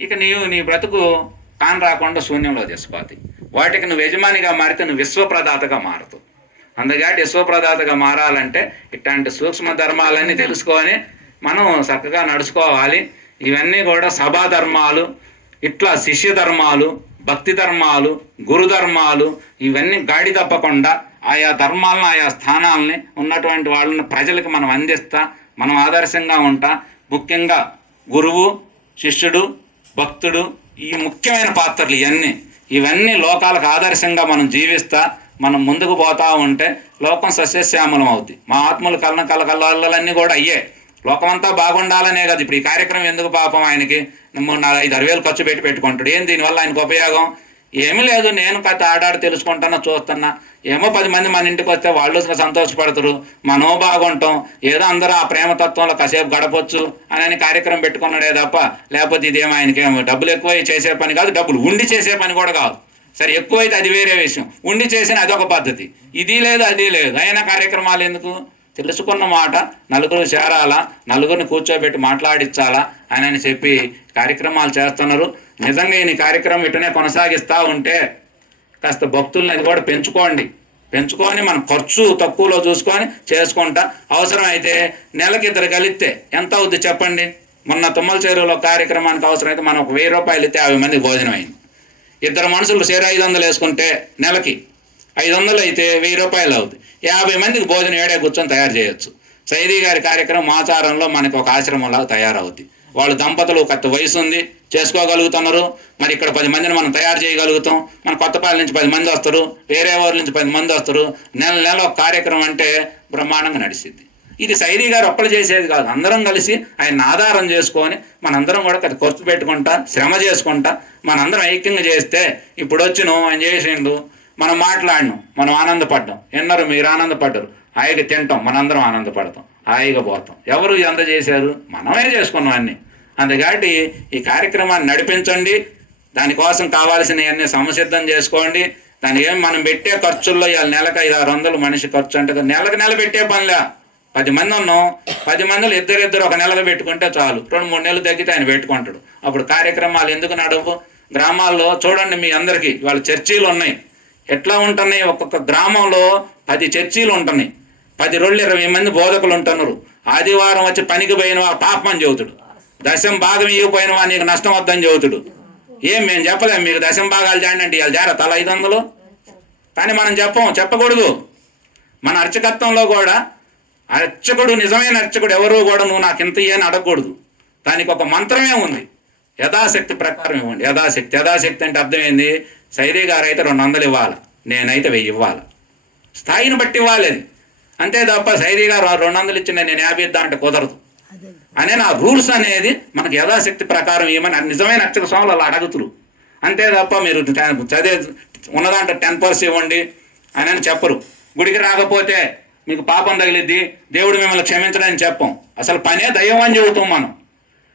ఇక నీ బ్రతుకు కాని రాకుండా శూన్యంలో తీసుకుపోతాయి. వాటికి నువ్వు యజమానిగా మారితే నువ్వు విశ్వప్రదాతగా మారుతావు. అందుకని విశ్వప్రదాతగా మారాలంటే ఇట్లాంటి సూక్ష్మ ధర్మాలన్నీ తెలుసుకొని మనం చక్కగా నడుచుకోవాలి. ఇవన్నీ కూడా సభా ధర్మాలు, ఇట్లా శిష్య ధర్మాలు, భక్తి ధర్మాలు, గురు ధర్మాలు, ఇవన్నీ గాడి తప్పకుండా ఆయా ధర్మాలను, ఆయా స్థానాలని ఉన్నటువంటి వాళ్ళని ప్రజలకు మనం అందిస్తా, మనం ఆదర్శంగా ఉంటా. ముఖ్యంగా గురువు, శిష్యుడు, భక్తుడు, ఈ ముఖ్యమైన పాత్రలు ఇవన్నీ లోకాలకు ఆదర్శంగా మనం జీవిస్తా మనం ముందుకు పోతా ఉంటే లోకం సస్యశ్యామలం అవుద్ది. మా ఆత్మలు కళ్ళన్నీ కూడా అయ్యే. లోకమంతా బాగుండాలనే కదా ఇప్పుడు ఈ కార్యక్రమం. ఎందుకు పాపం ఆయనకి 5-6 వేలు ఖర్చు పెట్టుకుంటాడు. ఏం దీనివల్ల ఆయనకు ఉపయోగం? ఏమీ లేదు. నేను కథ ఆడాడు తెలుసుకుంటున్నా, చూస్తున్నా. ఏమో 10 మంది మన ఇంటికి వస్తే వాళ్ళు సంతోషపడతారు, మనో బాగుంటాం, ఏదో అందరూ ఆ ప్రేమతత్వంలో కాసేపు గడపొచ్చు అని కార్యక్రమం పెట్టుకున్నాడే తప్ప లేకపోతే ఇదేమో ఆయనకేమో డబ్బులు ఎక్కువ చేసే పని కాదు, డబ్బులు ఉండి చేసే పని కూడా కాదు. సరే ఎక్కువైతే అది వేరే విషయం, ఉండి చేసిన అదొక పద్ధతి. ఇది లేదు అది లేదు, అయినా కార్యక్రమాలు ఎందుకు? తెలుసుకున్న మాట నలుగురు చేరాలా, నలుగురిని కూర్చోబెట్టి మాట్లాడించాలా అని చెప్పి కార్యక్రమాలు చేస్తున్నారు. నిజంగా ఈ కార్యక్రమం ఇటునే కొనసాగిస్తూ ఉంటే కాస్త భక్తుల్ని అది కూడా పెంచుకొని మనం ఖర్చు తక్కువలో చూసుకొని చేసుకుంటా, అవసరం అయితే నెలకి 2 కలిస్తే ఎంత అవుద్ది చెప్పండి? మొన్న తుమ్మల చెరువులో కార్యక్రమానికి అవసరమైతే మనం ఒక 1000 రూపాయలు ఇస్తే 50 మందికి భోజనం అయింది. 2 మనుషులు షేర్ 500 వేసుకుంటే నెలకి 500 అయితే 1000 రూపాయలు అవుతుంది. 50 మందికి భోజనం ఏడే కూర్చొని తయారు చేయొచ్చు. సైదీ గారి కార్యక్రమం ఆచారంలో మనకి ఒక ఆశ్రమంలాగా తయారవుద్ది. వాళ్ళు దంపతులు కొత్త వయసు ఉంది, చేసుకోగలుగుతున్నారు. మరి ఇక్కడ 10 మందిని మనం తయారు చేయగలుగుతాం. మన కొత్తపాలెం నుంచి 10 మంది వస్తారు, వేరే ఊరి నుంచి 10 మంది వస్తారు. నెల ఒక కార్యక్రమం అంటే బ్రహ్మాండంగా నడిచింది. ఇది సైదీ గారు ఒక్కరు చేసేది కాదు, అందరం కలిసి ఆయన ఆధారం చేసుకొని మనందరం కూడా ఖర్చు పెట్టుకుంటా, శ్రమ చేసుకుంటా మనందరం ఐక్యంగా చేస్తే ఇప్పుడు వచ్చిన ఆయన చేసిండు, మనం మాట్లాడినాం, మనం ఆనందపడ్డాం. ఎన్నరు మీరు ఆనందపడ్డారు, హాయిగా తింటాం, మనందరం ఆనందపడతాం, హాయిగా పోతాం. ఎవరు ఎంత చేశారు? మనమే చేసుకున్నాం అన్నీ. అందుకాటి ఈ కార్యక్రమాన్ని నడిపించండి, దానికోసం కావాల్సినవన్నీ సంసిద్ధం చేసుకోండి. దానికి ఏం మనం పెట్టే ఖర్చుల్లో ఇవాళ నెలకు 500-600 మనిషి ఖర్చు అంటే నెల పెట్టే పనిలే. 10 మంది ఉన్నాం, 10 మందిలో ఇద్దరు ఒక నెలలో పెట్టుకుంటే చాలు. 2-3 నెలలు తగ్గితే ఆయన పెట్టుకుంటాడు. అప్పుడు కార్యక్రమాలు ఎందుకు నడవు? గ్రామాల్లో చూడండి, మీ అందరికీ ఇవాళ చర్చీలు ఉన్నాయి. ఎట్లా ఉంటున్నాయి? ఒక్కొక్క గ్రామంలో 10 చర్చీలు ఉంటున్నాయి. 10 రోజులు 20 మంది బోధకులు ఉంటున్నారు. ఆదివారం వచ్చి పనికి పోయిన వా పాపమని చెబుతాడు, దశం భాగం ఇవ్వకపోయిన వా నీకు నష్టం వద్దని చెబుతాడు. ఏం మేము చెప్పలేము మీకు దశం భాగాలు చేయండి అంటే ఇవాళ చేర తల 500. కానీ మనం చెప్పకూడదు. మన అర్చకత్వంలో కూడా అర్చకుడు, నిజమైన అర్చకుడు ఎవరు కూడా నువ్వు నాకు ఇంత ఇయ్యని అడగకూడదు. దానికి ఒక మంత్రమే ఉంది, యథాశక్తి ప్రకారం ఇవ్వండి. యథాశక్తి అంటే అర్థం ఏంది? సైదీ గారు అయితే 200 ఇవ్వాలి, నేనైతే 1000 ఇవ్వాలి. స్థాయిని బట్టి ఇవ్వాలి అది. అంతే తప్ప సైదీ గారు 200 ఇచ్చిన నేను 50 ఇద్దా అంటే కుదరదు. అనే నా రూల్స్ అనేది మనకు యథాశక్తి ప్రకారం ఇవ్వమని నిజమైన అర్చక స్వాములు అలా అడుగుతురు. అంతే తప్ప మీరు చదివే ఉన్నదాంట్లో 10% ఇవ్వండి అని చెప్పరు. గుడికి రాకపోతే మీకు పాపం తగిలిద్ది, దేవుడు మిమ్మల్ని క్షమించడానికి చెప్పం. అసలు పనే దయ్యం అని చెబుతాం మనం.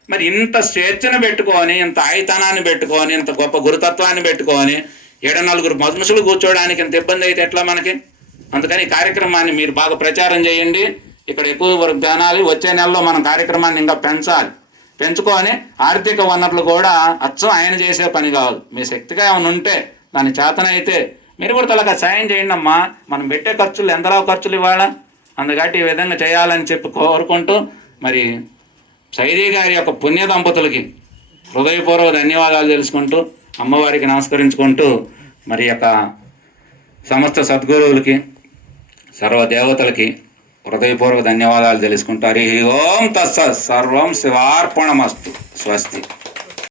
మరి ఇంత స్వేచ్ఛను పెట్టుకొని, ఇంత ఆయుతనాన్ని పెట్టుకొని, ఇంత గొప్ప గురుతత్వాన్ని పెట్టుకొని 7-4 మనుషులు కూర్చోవడానికి ఇంత ఇబ్బంది అయితే ఎట్లా మనకి? అందుకని ఈ కార్యక్రమాన్ని మీరు బాగా ప్రచారం చేయండి. ఇక్కడ ఎక్కువ వరకు జనాలు వచ్చే నెలలో మనం కార్యక్రమాన్ని ఇంకా పెంచుకొని ఆర్థిక వనరులు కూడా అచ్చం ఆయన చేసే పని కాదు. మీ శక్తిగా ఏమైనా ఉంటే దాని చేతనైతే మీరు కూడా తలక సాయం చేయండి అమ్మా. మనం పెట్టే ఖర్చులు ఎంతలో ఖర్చులు ఇవ్వాలా? అందుకని ఈ విధంగా చేయాలని చెప్పి కోరుకుంటూ, మరి సైదీ గారి యొక్క పుణ్య దంపతులకి హృదయపూర్వక ధన్యవాదాలు తెలుసుకుంటూ, అమ్మవారికి నమస్కరించుకుంటూ, మరి యొక్క సమస్త సద్గురువులకి, సర్వదేవతలకి హృదయపూర్వక ధన్యవాదాలు తెలుసుకుంటూ, హరి ఓం తత్సత్, సర్వం శివార్పణమస్తు. స్వస్తి.